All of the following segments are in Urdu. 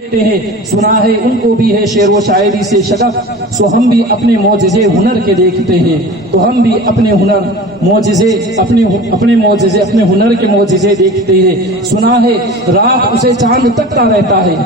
دیتے ہیں، سنا ہے ان کو بھی ہے شعر و شاعری سے شغف، سو ہم بھی اپنے معجزے ہنر کے دیکھتے ہیں، تو ہم بھی اپنے ہنر معجزے اپنے ہنر کے معجزے دیکھتے ہیں۔ سنا ہے رات اسے چاند تکتا رہتا ہے،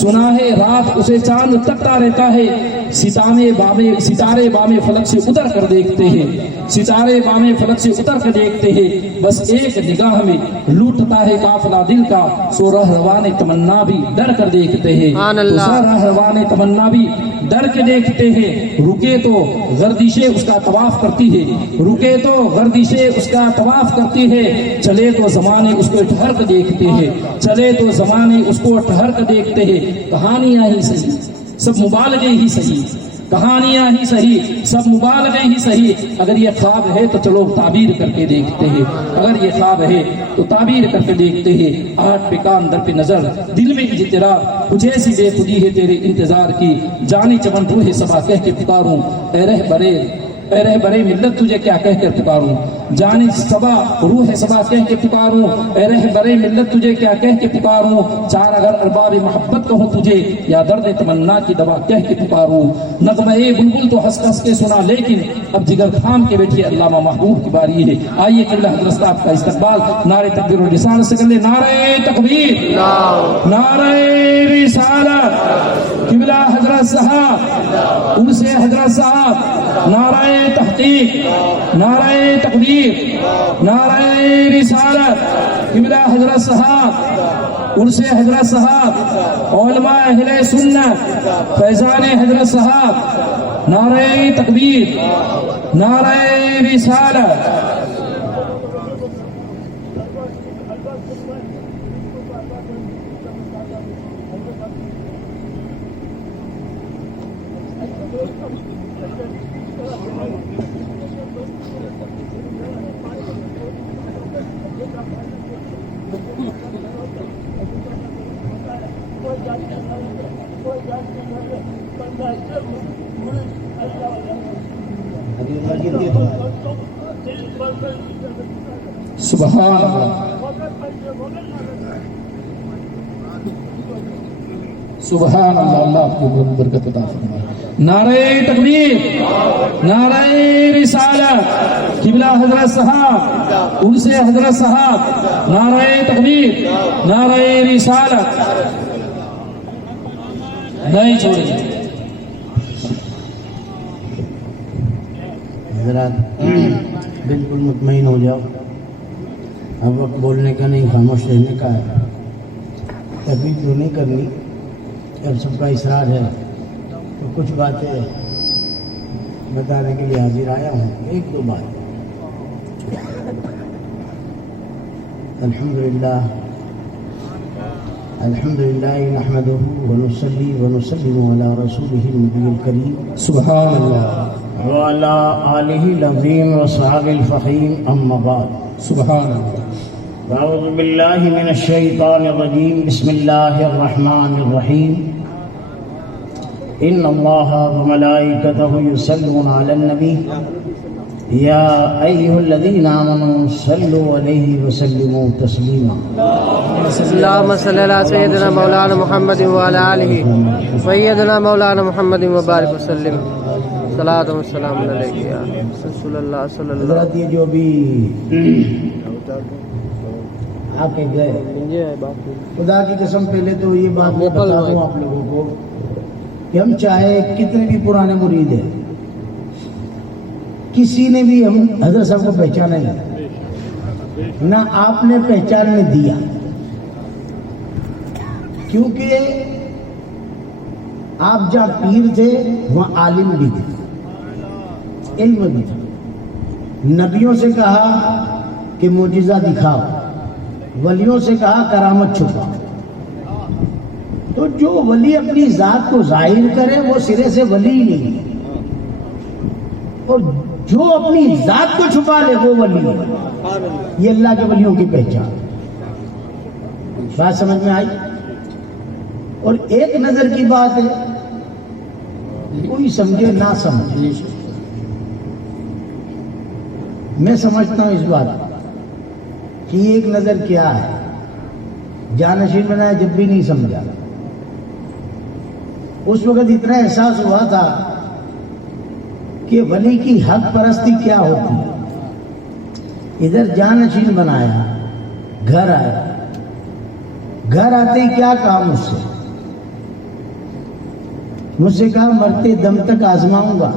سنا ہے رات اسے چاند تکتا رہتا ہے، ستارے بام فلک سے اتر کر دیکھتے ہیں، ستارے بام فلک سے اتر کر دیکھتے ہیں، بس ایک نگاہ میں لوٹتا ہے قافلہ دل کا، سو رہروان تمنا بھی ڈر کر دیکھتے ہیں، رہروان تمنا بھی ڈر کے دیکھتے ہیں۔ رکے تو گردشیں اس کا طواف کرتی ہے، رکے تو گردشیں اس کا طواف کرتی ہے، چلے تو زمانے اس کو ٹھہر کر دیکھتے ہیں، چلے تو زمانے اس کو ٹھہر کر دیکھتے ہیں۔ کہانیاں ہی صحیح سب مبالغے ہی صحیح، کہانیاں ہی صحیح سب مبالغے ہی صحیح، اگر یہ خواب ہے تو چلو تعبیر کر کے دیکھتے ہیں، اگر یہ خواب ہے تو تعبیر کر کے دیکھتے ہیں۔ آٹھ پہ کان در پہ نظر دل میں اجتراب، کچھ ایسی بے خودی ہے تیرے انتظار کی، جانی چمن روح صبا کہہ کے پکاروں، اے رہبرے ملت تجھے کیا کہہ کر پکاروں، جانی صبا روح صبا کہہ کے پکاروں، اے رہبرے ملت تجھے کیا کہہ کے پکاروں، چار اگر ارباب محبت کہوں تجھے، یا درد تمنا کی دوا کہہ کے پکاروں۔ نغمہ بلبل تو ہنس ہنس کے سنا، لیکن اب جگر تھام کے بیٹھے علامہ محبوب کی باری ہے۔ آئیے قبلہ حضرت صاحب کا استقبال نعرہ تکبیر و رسالت سے کر لیں۔ نعرہ تکبیر، نعرہ رسالت، قبلہ حضرت صاحب، ان سے حضرت صاحب، نعرہ تحقیق، نعرہ تکبیر، نعرہ رسالت، قبلہ حضرت صاحب، ان سے حضرت صاحب، علماء اہل سنت، فیضان حضرت صاحب، نعرہ تکبیر، نعرہ رسالت۔ سبحان اللہ، سبحان اللہ، اللہ آپ کو برکت عطا فرمائے۔ نعرہ تکبیر، نعرہ رسالت، قبلہ حضرت صاحب، ان سے حضرت صاحب، نعرہ تکبیر، نعرہ رسالت، نہیں چھوڑیں۔ حضرات بالکل مطمئن ہو جاؤ، اب وقت بولنے کا نہیں، خاموش رہنے کا ہے، تکلیف تو نہیں کرنی، جب سب کا اصرار ہے تو کچھ باتیں بتانے کے لیے حاضر آیا ہوں۔ ایک دو بات، الحمدللہ الحمدللہ نحمدہ ونصلی ونسلم علی رسولہ النبی الکریم سبحان اللہ وعلی آلہ العظیم وصحابہ الفخیم، اما بعد، سبحان اللہ۔ اعوذ باللہ من الشیطان الرجیم، بسم اللہ الرحمن الرحیم، ان اللہ وملائکتہ یصلون علی النبی یا ایھا الذین آمنوا صلوا علیہ وسلموا تسلیما۔ اللهم صل على سيدنا مولانا محمد وعلى آله سيدنا مولانا محمد وبارك وسلم، صلاۃ و سلام علیک یا رسول اللہ صلی اللہ حضرت یہ جو بھی آپ کے گئے، خدا کی قسم پہلے تو یہ بات میں بتا دوں آپ لوگوں کو کہ ہم چاہے کتنے بھی پرانے مرید ہیں، کسی نے بھی ہم حضرت صاحب کو پہچانا نہیں، نہ آپ نے پہچاننے دیا، کیونکہ آپ جہاں پیر تھے وہاں عالم بھی تھے، علم بھی تھا۔ نبیوں سے کہا کہ معجزہ دکھاؤ، ولیوں سے کہا کرامت چھپاؤ۔ تو جو ولی اپنی ذات کو ظاہر کرے وہ سرے سے ولی ہی نہیں ہے، اور جو اپنی ذات کو چھپا لے وہ ولی ہے۔ یہ اللہ کے ولیوں کی پہچان، بات سمجھ میں آئی؟ اور ایک نظر کی بات ہے، کوئی سمجھے نہ سمجھے، میں سمجھتا ہوں اس بات کہ ایک نظر کیا ہے، جانشین بنایا جب بھی نہیں سمجھا، اس وقت اتنا احساس ہوا تھا کہ ولی کی حق پرستی کیا ہوتی ہے۔ ادھر جانشین بنایا، گھر آیا، گھر آتے ہی کیا کہا مجھ سے؟ مجھ سے کہا مرتے دم تک آزماؤں گا۔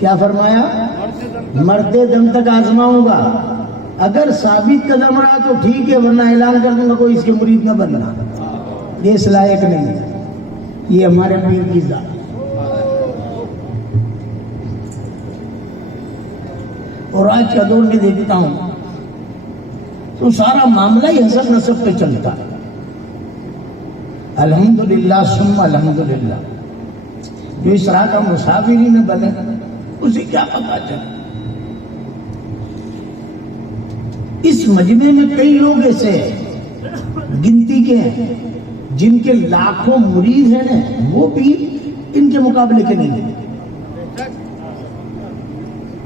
کیا فرمایا؟ مرتے دم تک آزماؤں گا، اگر ثابت قدم رہا تو ٹھیک ہے، ورنہ اعلان کر دوں گا کوئی اس کے مرید نہ بننا، یہ اس لائق نہیں ہے۔ یہ ہمارے پیر کی ذات۔ اور آج کا دور میں دیکھتا ہوں تو سارا معاملہ ہی حسب نسب پہ چلتا ہے۔ الحمدللہ ثم الحمدللہ، جو اس طرح کا مسافر ہی نہ بنے اسے کیا پتا چلے۔ اس مجمع میں کئی لوگ ایسے ہیں، گنتی کے ہیں، جن کے لاکھوں مرید ہیں نا، وہ بھی ان کے مقابلے کے نہیں ہیں۔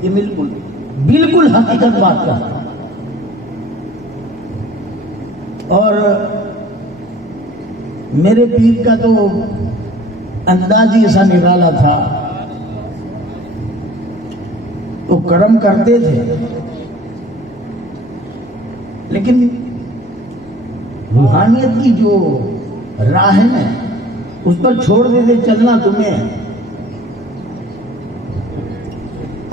یہ بالکل حقیقت بات کا۔ اور میرے پیر کا تو انداز ہی ایسا نرالا تھا، وہ کرم کرتے تھے لیکن روحانیت کی جو راہ ہے نا اس پر چھوڑ دیتے چلنا تمہیں۔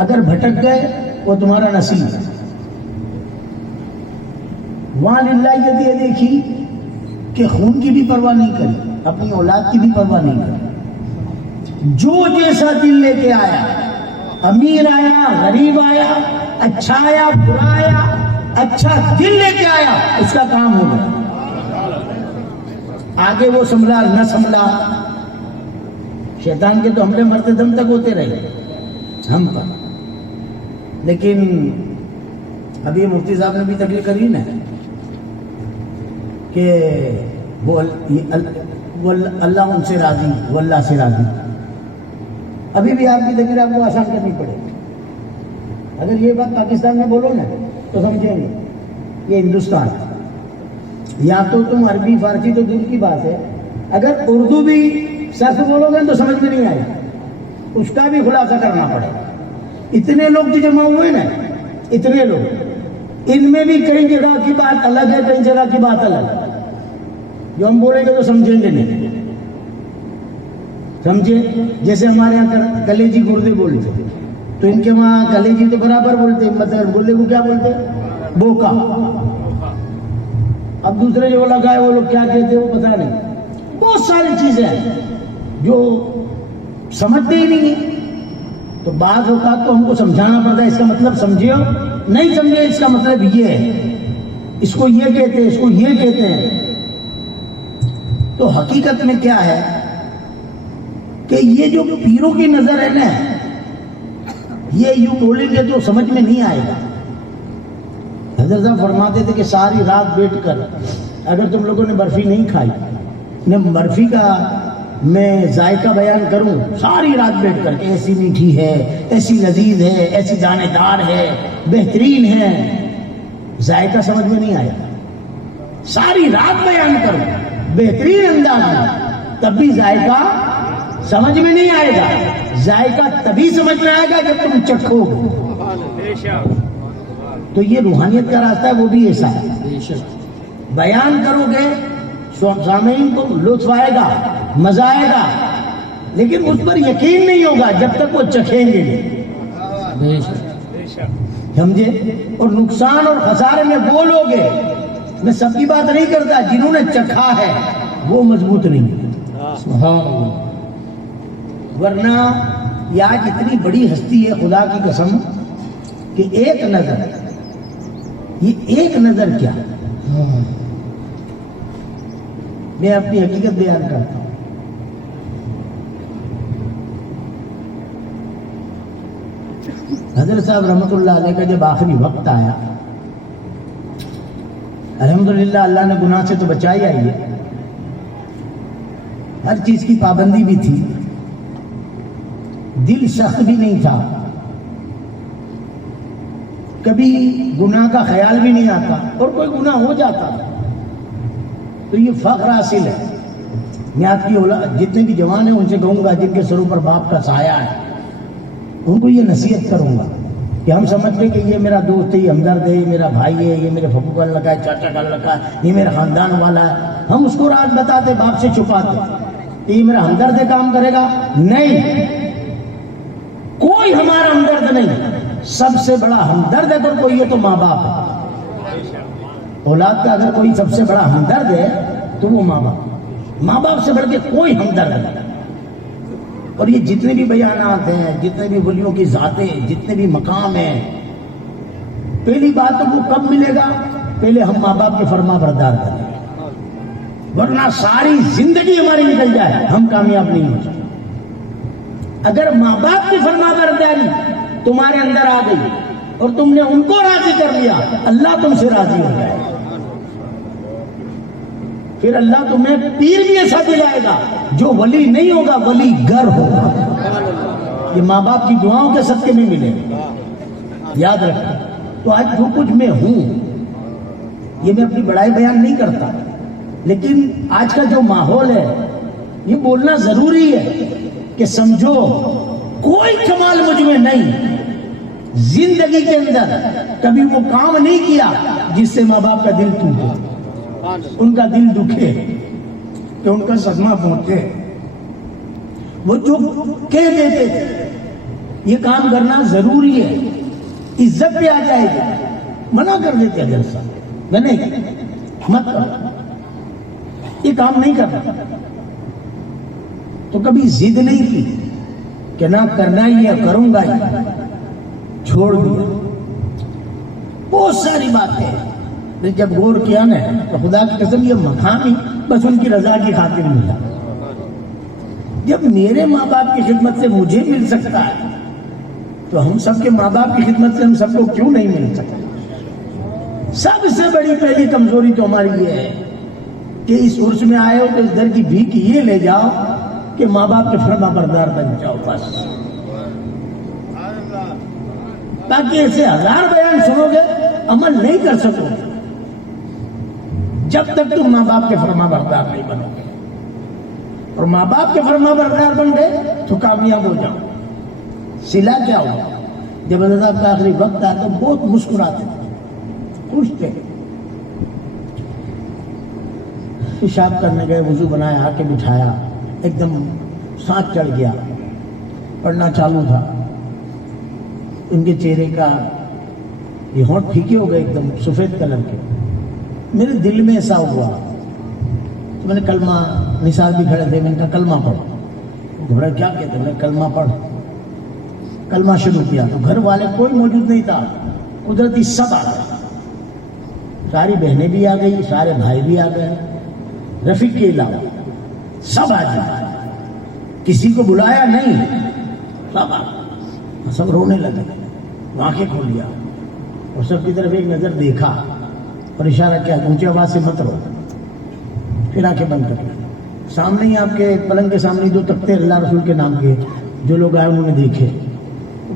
اگر بھٹک گئے وہ تمہارا نصیب ہے۔ وہاں للہیت یہ دیکھی کہ خون کی بھی پرواہ نہیں کری، اپنی اولاد کی بھی پرواہ نہیں کری، جو جیسا دل لے کے آیا، امیر آیا، غریب آیا، اچھا آیا، برا آیا، اچھا دل لے کے آیا، اس کا کام ہو گیا۔ آگے وہ سنبھلا نہ سنبھلا، شیطان کے تو حملے مرتے دم تک ہوتے رہے ہم پر۔ لیکن ابھی مفتی صاحب نے بھی تقریر کری نا کہ وہ اللہ ان سے راضی، وہ اللہ سے راضی۔ ابھی بھی آپ کی تقریر آپ کو آسان کرنی پڑے گی۔ اگر یہ بات پاکستان میں بولو نا تو سمجھیں گے یہ ہندوستان ہے۔ یا تو تم عربی فارسی تو دور کی بات ہے، اگر اردو بھی صرف بولو گے تو سمجھ میں نہیں آئے گا، اس کا بھی خلاصہ کرنا پڑے گا۔ اتنے لوگ جو جمع ہوئے نا، اتنے لوگ، ان میں بھی کئی جگہ کی بات الگ ہے، کئی جگہ کی بات الگ ہے۔ جو ہم بولیں گے تو سمجھیں گے نہیں، سمجھے؟ جیسے ہمارے یہاں کلیجی گردے بولتے ہیں تو ان کے وہاں کلیجی تو برابر بولتے ہیں، مطلب گردے کو کیا بولتے ہیں؟ بوکا۔ اب دوسرے جو لگائے وہ لوگ کیا کہتے ہیں وہ پتہ نہیں۔ بہت ساری چیزیں ہیں جو سمجھتے ہی نہیں ہیں، تو بعض اوقات تو ہم کو سمجھانا پڑتا ہے، اس کا مطلب سمجھے ہو، نہیں سمجھے اس کا مطلب یہ ہے، اس کو یہ کہتے ہیں، اس کو یہ کہتے ہیں۔ تو حقیقت میں کیا ہے کہ یہ جو پیروں کی نظر ہے نا، یہ یوں بولیں گے تو سمجھ میں نہیں آئے گا۔ حضرت صاحب فرماتے تھے کہ ساری رات بیٹھ کر اگر تم لوگوں نے برفی نہیں کھائی، نہ برفی کا میں ذائقہ بیان کروں ساری رات بیٹھ کر کہ ایسی میٹھی ہے، ایسی لذیذ ہے، ایسی دانے دار ہے، بہترین ہے، ذائقہ سمجھ میں نہیں آیا۔ ساری رات بیان کروں بہترین انداز میں، تب بھی ذائقہ سمجھ میں نہیں آئے گا۔ ذائقہ تبھی سمجھ میں آئے گا جب تم چکھو گے۔ تو یہ روحانیت کا راستہ ہے، وہ بھی ایسا ہے۔ بیان کرو گے سامعین کو لطف آئے گا، مزہ آئے گا، لیکن اس پر یقین نہیں ہوگا جب تک وہ چکھیں گے نہیں، سمجھے؟ اور نقصان اور خسارے میں وہ لوگ ہیں، میں سب کی بات نہیں کرتا، جنہوں نے چکھا ہے وہ مضبوط نہیں ہے۔ ورنہ یہ آج اتنی بڑی ہستی ہے، خدا کی قسم، کہ ایک نظر، یہ ایک نظر کیا، میں اپنی حقیقت بیان کرتا ہوں۔ حضرت صاحب رحمۃ اللہ علیہ کا جب آخری وقت آیا، الحمدللہ اللہ نے گناہ سے تو بچائی آئی ہے، ہر چیز کی پابندی بھی تھی، دل سخت بھی نہیں تھا، کبھی گناہ کا خیال بھی نہیں آتا، اور کوئی گناہ ہو جاتا تو یہ فخر حاصل ہے میں آپ کی اولاد جتنے بھی جوان ہیں ان سے کہوں گا جن کے سروں پر باپ کا سایہ ہے ان کو یہ نصیحت کروں گا کہ ہم سمجھتے کہ یہ میرا دوست ہے، یہ ہمدرد ہے، یہ میرا بھائی ہے، یہ میرے پھپھو کا لڑکا ہے، چاچا کا لڑکا ہے، یہ میرا خاندان والا ہے، ہم اس کو راز بتاتے باپ سے چھپاتے کہ یہ میرا ہمدرد ہے کام کرے گا. نہیں، کوئی ہمارا ہمدرد نہیں. سب سے بڑا ہمدرد اگر کوئی ہے تو ماں باپ ہے. اولاد کا اگر کوئی سب سے بڑا ہمدرد ہے تو وہ ماں باپ. ماں باپ سے بڑھ کے کوئی ہمدرد نہیں. اور یہ جتنے بھی بیانات ہیں، جتنے بھی ولیوں کی ذاتیں، جتنے بھی مقام ہیں، پہلی بات تو وہ کب ملے گا؟ پہلے ہم ماں باپ کے فرما بردار کریں، ورنہ ساری زندگی ہماری نکل جائے ہم کامیاب نہیں ہو سکتے. اگر ماں باپ کی فرما برداری تمہارے اندر آ گئی اور تم نے ان کو راضی کر لیا، اللہ تم سے راضی ہو جائے. پھر اللہ تمہیں پیر بھی ایسا دلائے گا جو ولی نہیں ہوگا، ولی گر ہوگا. یہ ماں باپ کی دعاؤں کے صدقے میں ملے گا، یاد رکھیں. تو آج جو کچھ میں ہوں یہ میں اپنی بڑائی بیان نہیں کرتا، لیکن آج کا جو ماحول ہے یہ بولنا ضروری ہے کہ سمجھو کوئی کمال مجھ میں نہیں. زندگی کے اندر کبھی وہ کام نہیں کیا جس سے ماں باپ کا دل ٹوٹے، ان کا دل دکھے، کہ ان کا صدمہ پہنچے. وہ جو کہہ دیتے تھے یہ کام کرنا ضروری ہے، عزت پہ آ جائے گی، منع کر دیتے اگر صاحب نہیں مت کرو، یہ کام نہیں کرنا. تو کبھی ضد نہیں کی کہ نہ کرنا ہی ہے، کروں گا ہی، چھوڑ دیا. بہت ساری باتیں جب غور کیا نا تو خدا کی قسم یہ مقام ہی بس ان کی رضا کی خاطر ملا. جب میرے ماں باپ کی خدمت سے مجھے مل سکتا ہے تو ہم سب کے ماں باپ کی خدمت سے ہم سب کو کیوں نہیں مل سکتا؟ سب سے بڑی پہلی کمزوری تو ہماری یہ ہے کہ اس عرس میں آئے ہو تو اس در کی بھیک یہ لے جاؤ کہ ماں باپ کے فرما بردار بن جاؤ بس. باقی ایسے ہزار بیان سنو گے عمل نہیں کر سکو جب تک تم ماں باپ کے فرما بردار نہیں بنو گے. اور ماں باپ کے فرما بردار بن گئے تو کامیاب ہو جاؤ. صلہ کیا ہوا؟ جب حضرت صاحب کا آخری وقت آیا تو بہت مسکراتے تھے، خوش تھے. پیشاب کرنے گئے، وضو بنایا، آ کے بٹھایا، ایک دم سانس چڑھ گیا، پڑھنا چالو تھا. ان کے چہرے کا یہ ہونٹ پھیکے ہو گئے ایک دم سفید کلر کے. میرے دل میں ایسا ہوا تو میں نے کلمہ، نثار بھی کھڑے تھے، میں نے کہا کلمہ پڑھو. گھبرا کیا کہتے ہیں؟ کلمہ پڑھ. کلمہ شروع کیا تو گھر والے کوئی موجود نہیں تھا، قدرتی سب آ گئے. ساری بہنیں بھی آ گئی، سارے بھائی بھی آ گئے، رفیق کے علاوہ سب آ گئے. کسی کو بلایا نہیں، سب آ گئے. سب رونے لگے، آنکھیں کھول لیا اور سب کی طرف ایک نظر دیکھا اور اشارہ کیا اونچی آواز سے مت رو. پھر آنکھیں بند کر لی. سامنے ہی آپ کے پلنگ کے سامنے 2 تختے اللہ رسول کے نام کے، جو لوگ آئے انہوں نے دیکھے،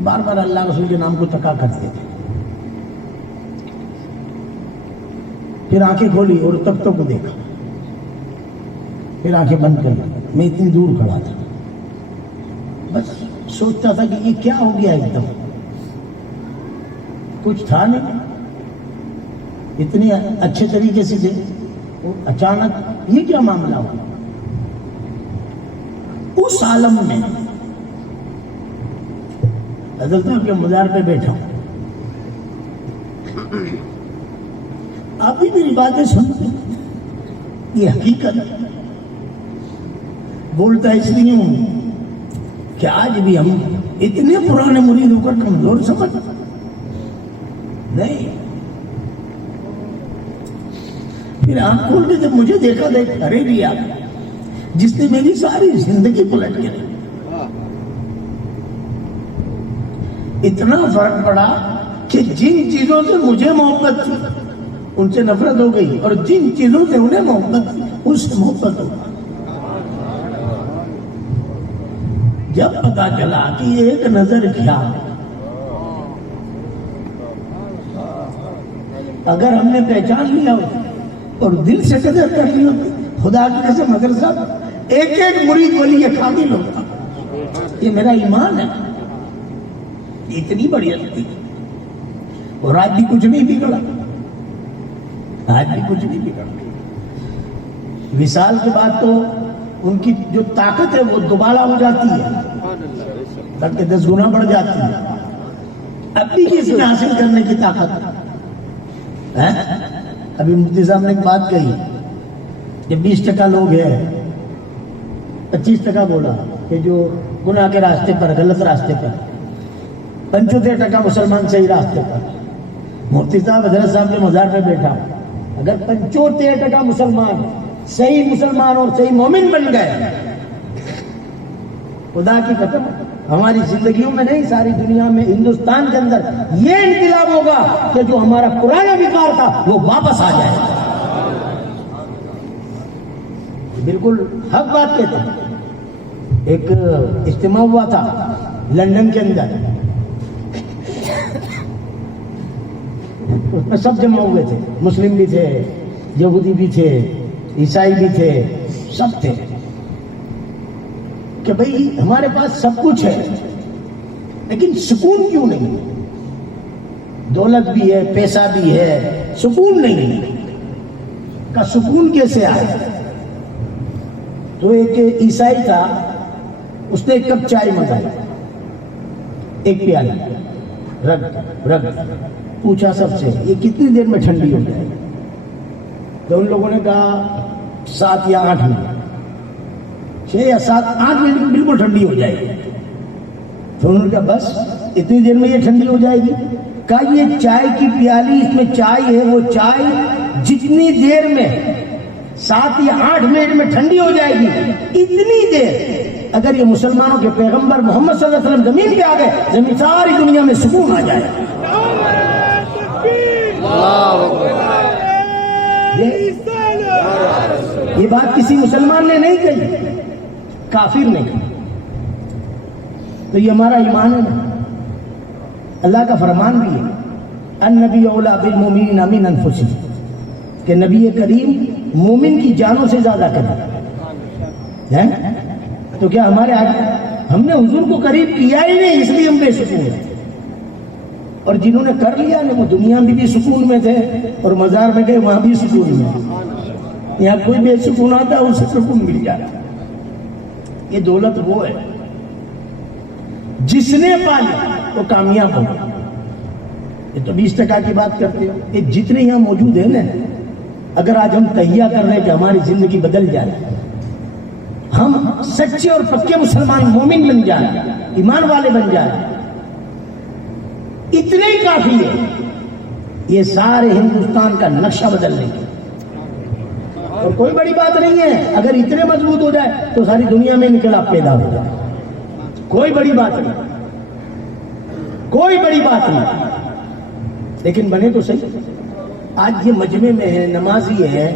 بار بار اللہ رسول کے نام کو تکا کرتے تھے. پھر آنکھیں کھولی اور تختوں کو دیکھا، پھر آنکھیں بند کر لی. میں اتنی دور کھڑا تھا، بس سوچتا تھا کہ یہ کیا ہو گیا. ایک دم کچھ تھا نہیں، اتنے اچھے طریقے سے تھے، اچانک یہ کیا معاملہ ہوا. اس عالم میں حضرت کے مزار پہ بیٹھا ہوں. آپ بھی میری باتیں سنتے، یہ حقیقت بولتا اس لیے ہوں کہ آج بھی ہم اتنے پرانے مرید ہو کر کمزور سمجھ نہیں. پھر آنکھ کھول کے جب مجھے دیکھا تھا ایک بریلوی جس نے میری ساری زندگی پلٹ کے رکھی. اتنا فرق پڑا کہ جن چیزوں سے مجھے محبت تھی ان سے نفرت ہو گئی، اور جن چیزوں سے انہیں محبت تھی اس سے محبت ہو گئی. جب پتا چلا کہ ایک نظر کیا ہے، اگر ہم نے پہچان لیا اور دل سے قدر کر لی ہوتی، خدا کی قسم اگر صاحب ایک ایک مرید ولی یہ کامل ہوتا. یہ میرا ایمان ہے. اتنی بڑی ہستی اور آج بھی کچھ نہیں بگڑا. آج بھی کچھ نہیں بگڑا. وصال کے بعد تو ان کی جو طاقت ہے وہ دوبارہ ہو جاتی ہے, بلکہ 10 گنا بڑھ جاتی ہے. اب بھی کسی میں حاصل کرنے کی طاقت ہے. ابھی مفتی صاحب نے ایک بات کہی کہ 20% لوگ ہیں, 25% بولا کہ جو گناہ کے راستے پر, غلط راستے پر, 75% مسلمان صحیح راستے پر. مفتی صاحب حضرت صاحب کے مزار پہ بیٹھا, اگر 75% مسلمان صحیح مسلمان اور صحیح مومن بن گئے, خدا کی قسم ہماری زندگیوں میں نہیں, ساری دنیا میں, ہندوستان کے اندر یہ انقلاب ہوگا کہ جو ہمارا پرانا وقار تھا وہ واپس آ جائے. بالکل حق بات کہتے ہیں. ایک اجتماع ہوا تھا لندن کے اندر, اس میں سب جمع ہوئے تھے, مسلم بھی تھے, یہودی بھی تھے, عیسائی بھی تھے, سب تھے. کہ بھئی ہمارے پاس سب کچھ ہے لیکن سکون کیوں نہیں؟ دولت بھی ہے, پیسہ بھی ہے, سکون نہیں ہے. کا سکون کیسے آئے؟ تو ایک عیسائی تھا, اس نے ایک کپ چائے منگائی, ایک پیالہ رگ پوچھا سب سے یہ کتنی دیر میں ٹھنڈی ہو جائے؟ تو ان لوگوں نے کہا 7 یا 8 منٹ, 6 یا 7 8 منٹ میں بالکل ٹھنڈی ہو جائے گی. تو انہوں نے کہا بس اتنی دیر میں یہ ٹھنڈی ہو جائے گی؟ کہا یہ چائے کی پیالی, اس میں چائے ہے, وہ چائے جتنی دیر میں 7 یا 8 منٹ میں ٹھنڈی ہو جائے گی, اتنی دیر اگر یہ مسلمانوں کے پیغمبر محمد صلی اللہ علیہ وسلم زمین پہ آ گئے, زمین ساری دنیا میں سکون آ جائے. یہ بات کسی مسلمان نے نہیں کہی, کافر نے کہی. تو یہ ہمارا ایمان ہے, اللہ کا فرمان بھی ہے, النبی اولا بالمؤمنین من انفسہم, کہ نبی کریم مومن کی جانوں سے زیادہ کرے. تو کیا ہمارے آگے ہم نے حضور کو قریب کیا ہی نہیں, اس لیے ہم بے سکون ہیں. اور جنہوں نے کر لیا نا وہ دنیا میں بھی سکون میں تھے اور مزار میں گئے وہاں بھی سکون میں. یہاں کوئی بے سکون آتا ہے اسے سکون مل جاتا. یہ دولت وہ ہے جس نے پالی وہ کامیاب ہو. یہ تو 20% کی بات کرتے ہو, یہ جتنے یہاں موجود ہیں نا, اگر آج ہم تہیہ کر رہے ہیں کہ ہماری زندگی بدل جائے, ہم سچے اور پکے مسلمان مومن بن جائیں, ایمان والے بن جائیں, اتنے ہی کافی ہے. یہ سارے ہندوستان کا نقشہ بدل لیں گے, اور کوئی بڑی بات نہیں ہے. اگر اتنے مضبوط ہو جائے تو ساری دنیا میں انقلاب پیدا ہو جائے. کوئی بڑی بات نہیں, کوئی بڑی بات نہیں, لیکن بنے تو صحیح. آج یہ مجمع میں ہے, نمازی ہے,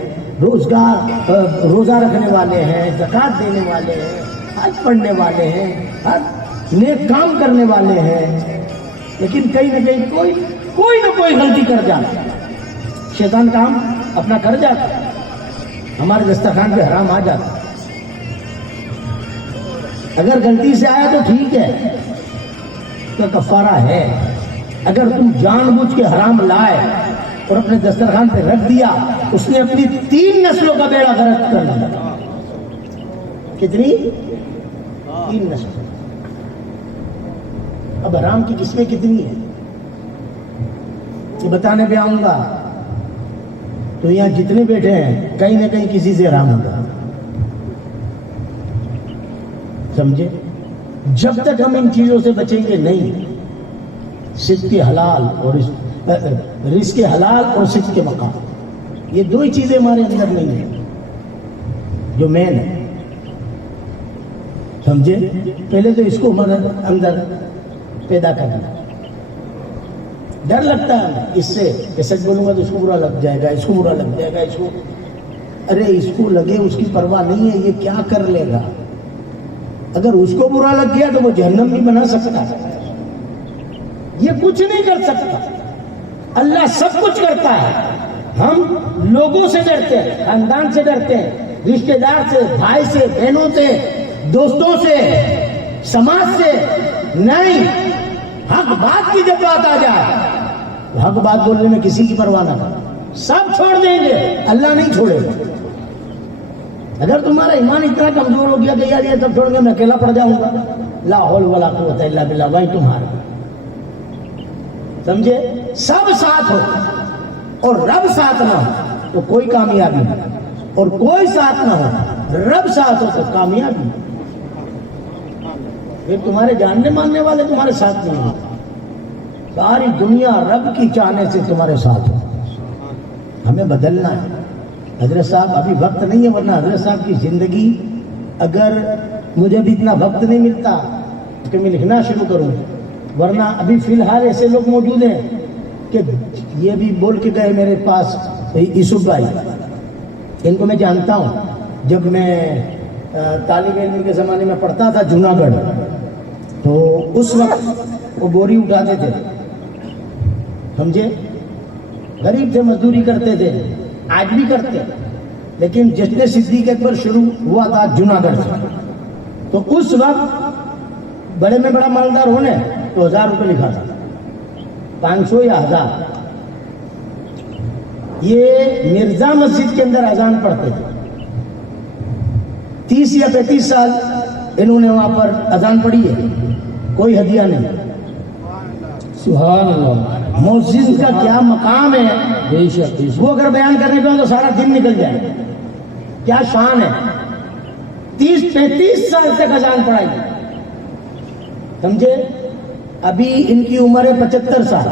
روزہ رکھنے والے ہیں, زکات دینے والے ہیں, حج پڑھنے والے ہیں, ہر نیک کام کرنے والے ہیں, لیکن کہیں نہ کہیں کوئی نہ کوئی غلطی کر جاتا. شیطان کام اپنا کر جاتا, ہمارے دسترخوان پہ حرام آ جاتا. اگر غلطی سے آیا تو ٹھیک ہے, تو کفارہ ہے. اگر تم جان بوجھ کے حرام لائے اور اپنے دسترخوان پہ رکھ دیا, اس نے اپنی 3 نسلوں کا بیڑا غرق کر لیا. کتنی؟ 3 نسل. اب حرام کی قسمیں کتنی ہیں یہ بتانے پہ آؤں گا. تو یہاں جتنے بیٹھے ہیں کہیں نہ کہیں کسی سے حرام ہوگا, سمجھے؟ جب تک ہم ان چیزوں سے بچیں گے نہیں, صدق حلال اور رزق حلال اور صدق کے مقام, یہ 2 ہی چیزیں ہمارے اندر نہیں ہیں جو مین ہے, سمجھے؟ پہلے تو اس کو ہمارے اندر پیدا کرنا. ڈر لگتا ہے اس سے کہ سچ بولوں گا تو اس کو برا لگ جائے گا, اس کو برا لگ جائے گا, اس کو, ارے اس کو لگے اس کی پرواہ نہیں ہے, یہ کیا کر لے گا. اگر اس کو برا لگ گیا تو وہ جہنم نہیں بنا سکتا, یہ کچھ نہیں کر سکتا. اللہ سب کچھ کرتا ہے. ہم لوگوں سے ڈرتے ہیں, خاندان سے ڈرتے ہیں, رشتے دار سے، بھائی سے، بہنوں سے، دوستوں سے، سماج سے نہیں. حق بات کی جب بات آ جائے، حق بات بولنے میں کسی کی پرواہ نہ کریں. سب چھوڑ دیں گے، اللہ نہیں چھوڑے گا. اگر تمہارا ایمان اتنا کمزور ہو گیا کہ یار یہ سب چھوڑ کے میں اکیلا پڑ جاؤں گا، لا حول ولا قوت الا باللہ، وہی تمہارا. سمجھے؟ سب ساتھ ہو اور رب ساتھ نہ ہو تو کوئی کامیابی نہیں، اور کوئی ساتھ نہ ہو رب ساتھ ہو تو کامیابی. پھر تمہارے جاننے ماننے والے تمہارے ساتھ نہیں ہو، ساری دنیا رب کی چاہنے سے تمہارے ساتھ ہو. ہمیں بدلنا ہے. حضرت صاحب ابھی وقت نہیں ہے، ورنہ حضرت صاحب کی زندگی اگر مجھے بھی اتنا وقت نہیں ملتا کہ میں لکھنا شروع کروں، ورنہ ابھی فی الحال ایسے لوگ موجود ہیں کہ یہ بھی بول کے گئے میرے پاس، یوسف بھائی، ان کو میں جانتا ہوں. جب میں طالب علم کے زمانے میں پڑھتا تھا جوناگڑھ، تو اس وقت وہ بوری اٹھاتے تھے، سمجھے؟ غریب تھے، مزدوری کرتے تھے، آج بھی کرتے. لیکن جشن صدیق اکبر شروع ہوا تھا جوناگڑھ سے، تو اس وقت بڑے میں بڑا مالدار ہونے تو 1000 روپے لکھا تھا، 500 یا 1000. یہ مرزا مسجد کے اندر اذان پڑھتے تھے. 30 یا 35 سال انہوں نے وہاں پر اذان پڑھی ہے، کوئی ہدیہ نہیں. سبحان اللہ. مؤذن کا کیا مقام ہے، بے شک بے شک. وہ اگر بیان کرنے پہ تو سارا دن نکل جائے. کیا شان ہے. 30-35 سال تک اذان پڑھائی، سمجھے؟ ابھی ان کی عمر ہے 75 سال،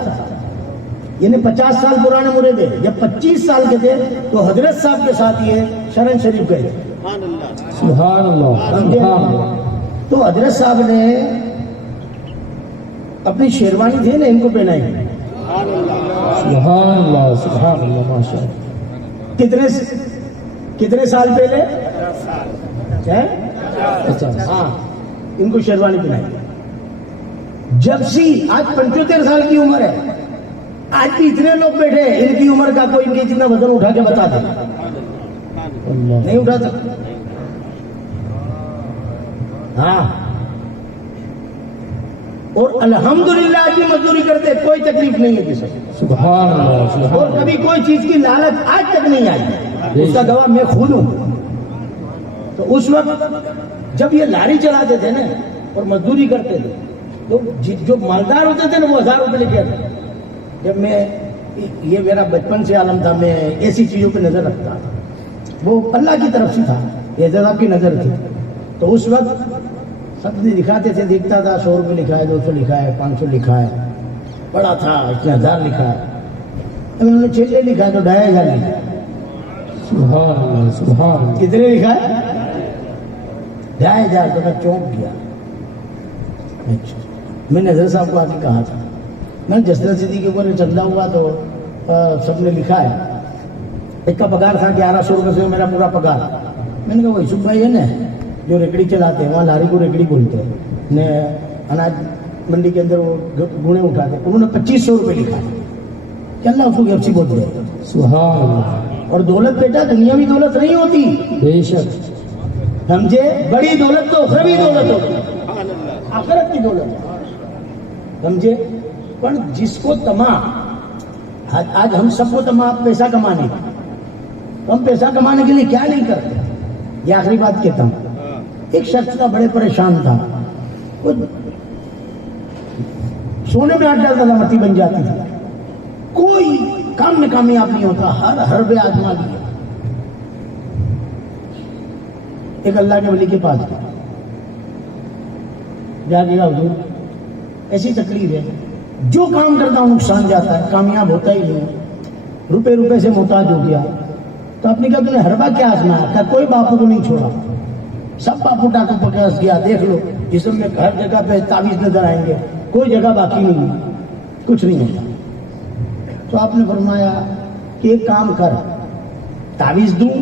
یعنی 50 سال پرانے مرید ہے. جب 25 سال کے تھے تو حضرت صاحب کے ساتھ یہ شرن شریف گئے. سبحان اللہ سبحان اللہ. تو حضرت صاحب نے اپنی شیروانی تھی نا، ان کو پہنائی. سبحان اللہ سبحان اللہ ماشاء اللہ. کتنے سال پہلے؟ 50. ہاں، ان کو شیروانی پہنائی. جب سی آج 75 سال کی عمر ہے، آج بھی اتنے لوگ بیٹھے، ان کی عمر کا کوئی ان کے جتنا وزن اٹھا کے بتا دے، نہیں اٹھا سکتا. ہاں، اور الحمدللہ آج بھی مزدوری کرتے، کوئی تکلیف نہیں ہے کسی کو. سبحان اللہ سبحان اور اللہ. کبھی کوئی چیز کی لالچ آج تک نہیں آئی. اس کا گواہ میں خود ہوں. تو اس وقت جب یہ لاری چلاتے تھے نا اور مزدوری کرتے تھے تو جو مالدار ہوتے تھے نا وہ 1000 روپے لے کے آتے. جب میں، یہ میرا بچپن سے عالم تھا، میں ایسی چیزوں پہ نظر رکھتا تھا. وہ اللہ کی طرف سے تھا، یہ صاحب کی نظر تھی. تو اس وقت سب دکھاتے تھے، دیکھتا تھا 100 روپے لکھا ہے، 200 لکھا ہے، 500 لکھا ہے، پڑا تھا اتنا 1000 لکھا ہے. انہوں نے 6 لکھا ہے تو 2500 لکھا ہے. سبحان اللہ سبحان اللہ. کتنے لکھا ہے؟ 2500. تو میں چونک گیا. میں نے حضرت صاحب کو آ کے کہا تھا، میں جسن صدیق کے اوپر چندہ ہوا تو سب نے لکھا ہے. ایک کا پگار تھا 1100 روپے سے میرا پورا پگار. میں نے کہا وہ یوسف بھائی ہے نا جو ریکڑی چلاتے ہیں، وہاں لاری کو ریکڑی بولتے ہیں، اناج منڈی کے اندر وہ گونے اٹھاتے ہیں. انہوں نے 2500 روپے لکھا ہے کہ اللہ اس کو گیپسی بہت دے. سبحان اللہ. اور دولت بیٹا دنیاوی دولت نہیں ہوتی، بے شک. سمجھے؟ بڑی دولت تو اخروی دولت ہوتی، آخرت کی دولت، سمجھے؟ پر جس کو تما، آج ہم سب کو تما پیسہ کمانے کی، ہم پیسہ کمانے کے لیے کیا نہیں کرتے. یہ آخری بات کہتا ہوں. ایک شخص کا بڑے پریشان تھا، وہ سونے میں ہاتھ ڈالتا تھا، مٹی بن جاتی تھی، کوئی کام میں کامیاب نہیں ہوتا، ہر حربے آزما لیا. ایک اللہ کے ولی کے پاس گیا، جا گیا، حضور ایسی تکلیف ہے، جو کام کرتا ہوں نقصان جاتا ہے، کامیاب ہوتا ہی نہیں، روپے سے محتاج ہو گیا. تو آپ نے کہا تم نے حربہ کیا آزمایا؟ کہا کوئی باپو کو نہیں چھوڑا، سب باپو ڈاکو پکڑ گیا. دیکھ لو جسم میں ہر جگہ پہ تعویذ نظر آئیں گے، کوئی جگہ باقی نہیں ہے، کچھ نہیں ہوتا. تو آپ نے فرمایا کہ ایک کام کر، تعویذ دوں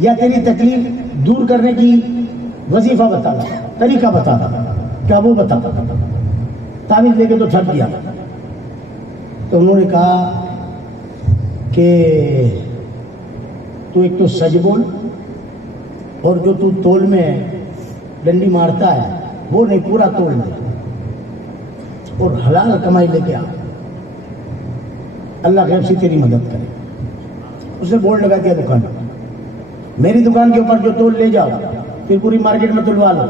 یا تیری تکلیف دور کرنے کی وظیفہ بتا دو، طریقہ بتا دو. کیا وہ بتا دو؟ تعویذ لے کے تو تھک گیا. تو انہوں نے کہا کہ تو ایک تو سچ بول اور جو تو تول میں ڈنڈی مارتا ہے وہ نہیں، پورا تول دے اور حلال کمائی لے کے آ، اللہ غیب سے تیری مدد کرے۔ اس نے بورڈ لگا دیا دکان، میری دکان کے اوپر جو تول لے جاؤ پھر پوری مارکیٹ میں تلوا لو،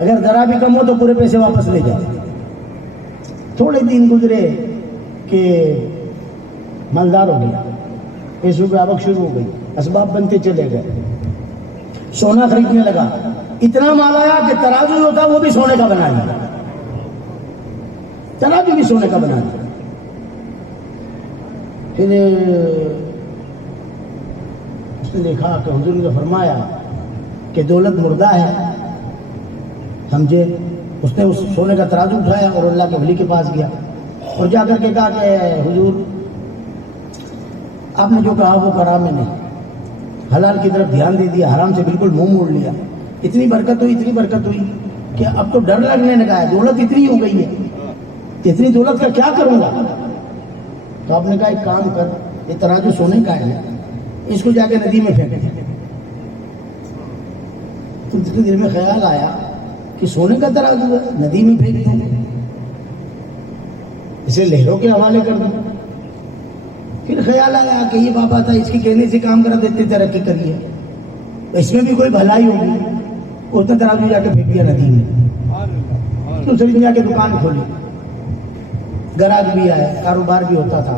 اگر ذرا بھی کم ہو تو پورے پیسے واپس لے جاؤ۔ تھوڑے دن گزرے کہ مالدار ہو گیا، پیسوں کی آوک شروع ہو گئی، اسباب بنتے چلے گئے، سونا خریدنے لگا، اتنا مال آیا کہ ترازو ہوتا وہ بھی سونے کا بنا لیا، ترازو بھی سونے کا بنا لیا۔ پھر اس نے دیکھا کہ حضور نے فرمایا کہ دولت مردہ ہے، سمجھے؟ اس نے اس سونے کا ترازو اٹھایا اور اللہ کے ولی کے پاس گیا اور جا کر کے کہا کہ حضور آپ نے جو کہا وہ کرا میں نے، حلال کی طرف دھیان دے دیا، حرام سے بالکل منہ موڑ لیا، اتنی برکت ہوئی کہ اب تو ڈر لگنے لگا ہے، دولت اتنی ہو گئی ہے، اتنی دولت کا کیا کروں گا؟ تو آپ نے کہا ایک کام کر، یہ ترازو سونے کا ہے، اس کو جا کے ندی میں پھینک دے۔ تو اس کے دل میں خیال آیا کہ سونے کا ترازو ہے، ندی میں پھینک دوں، اسے لہروں کے حوالے کر دوں۔ پھر خیال آیا کہ یہ بابا تھا، اس کے کہنے سے کام کرا دیتے، ترقی کریے، اس میں بھی کوئی بھلائی ہوگی۔ اس نے ترازو جا کے پھینک دیا ندی میں۔ دوسری دن جا کے دکان کھولی، گراج بھی آئے، کاروبار بھی ہوتا تھا۔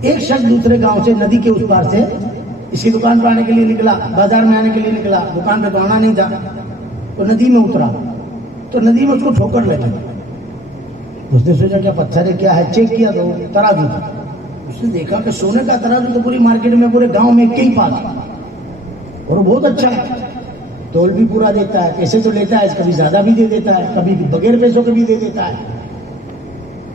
ایک شخص دوسرے گاؤں سے ندی کے اس پار سے اس کی دکان پر آنے کے لیے نکلا، بازار میں آنے کے لیے نکلا، دکان پہ تو آنا نہیں تھا، تو ندی میں اترا تو ندی میں اس کو ٹھوکر لگی۔ اس نے سوچا کیا پتھر ہے، کیا ہے، چیک کیا تو ترازو تھا۔ اس نے دیکھا کہ سونے کا ترازو تو پوری مارکیٹ میں، پورے گاؤں میں ایک ہی پاس ہے اور وہ بہت اچھا ہے، تول بھی پورا دیتا ہے، پیسے تو لیتا ہے، کبھی زیادہ بھی دے دیتا ہے، کبھی بغیر پیسوں کے بھی دے دیتا ہے۔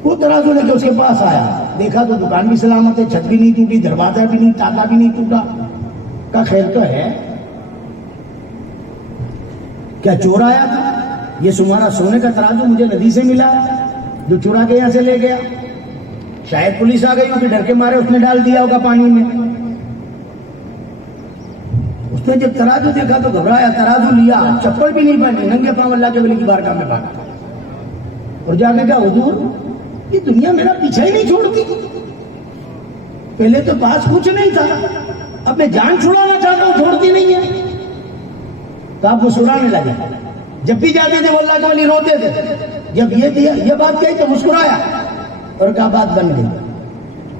وہ ترازو لے کے اس کے پاس آیا، دیکھا تو دکان بھی سلامت ہے، چھت بھی نہیں ٹوٹی، دروازہ بھی نہیں، تالا بھی نہیں ٹوٹا۔ کا خیر تو ہے، کیا چور آیا تھا؟ یہ تمہارا سونے کا ترازو مجھے ندی سے ملا جو چورا کے یہاں سے لے گیا، شاید پولیس آ گئی ہوگی، ڈر کے مارے اس نے ڈال دیا ہوگا پانی میں۔ اس نے جب ترازو دیکھا تو گھبرایا، ترازو لیا، چپل بھی نہیں پہنی، ننگے پاؤں اللہ کے ولی کی بارگاہ میں بھاگا اور جا کے کہا حضور یہ دنیا میرا پیچھا ہی نہیں چھوڑتی، پہلے تو پاس کچھ نہیں تھا، اب میں جان چھڑانا چاہتا ہوں، چھوڑتی نہیں ہے۔ تو آپ مسکرانے لگے، جب بھی جاتے تھے وہ اللہ کے ولی روتے تھے، جب یہ بات کہی تو مسکرایا اور کہا بات بن گئی۔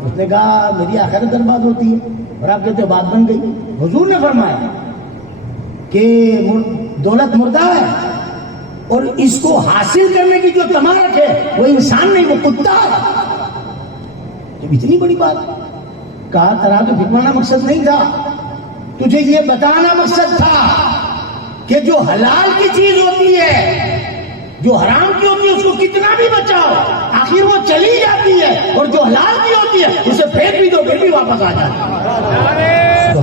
اس نے کہا میری آخرت برباد ہوتی ہے اور آپ کہتے ہو بات بن گئی۔ حضور نے فرمایا کہ دولت مردہ ہے اور اس کو حاصل کرنے کی جو تمارک ہے وہ انسان نہیں، وہ کتا ہے۔ جب اتنی بڑی بات کہا، ترازو پھینکوانا مقصد نہیں تھا، تجھے یہ بتانا مقصد تھا کہ جو حلال کی چیز ہوتی ہے، جو حرام کی ہوتی ہے، اس کو کتنا بھی بچاؤ آخر وہ چلی جاتی ہے، اور جو حلال کی ہوتی ہے اسے پھینک بھی دو پھر بھی واپس آ جاتی ہے۔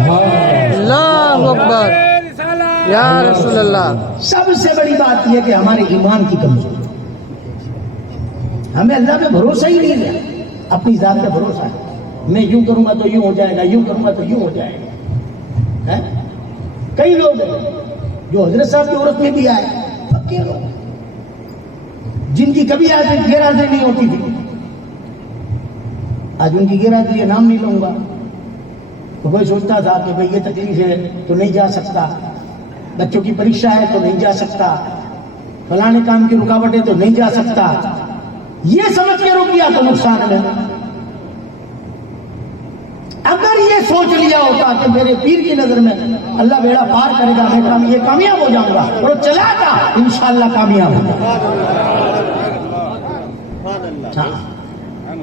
اللہ اکبر، یا رسول اللہ۔ سب سے بڑی بات یہ کہ ہمارے ایمان کی کمزوری، ہمیں اللہ پہ بھروسہ ہی نہیں ہے، اپنی ذات پہ بھروسہ ہے، میں یوں کروں گا تو یوں ہو جائے گا، یوں کروں گا تو یوں ہو جائے گا۔ کئی لوگ جو حضرت صاحب کی عورت میں بھی آئے، پکے لوگ جن کی کبھی غیر حاضری نہیں ہوتی تھی، آج ان کی غیر حاضری کا نام نہیں لوں گا۔ تو کوئی سوچتا تھا کہ بھئی یہ تکلیف ہے تو نہیں جا سکتا، بچوں کی پریکشا ہے تو نہیں جا سکتا، فلانے کام کی رکاوٹ ہے تو نہیں جا سکتا، یہ سمجھ کے رک گیا تو نقصان ہے۔ اگر یہ سوچ لیا ہوتا کہ میرے پیر کی نظر میں اللہ بیڑا پار کرے گا، میں یہ کامیاب ہو جاؤں گا، اور چلا تھا انشاءاللہ کامیاب ہوگا۔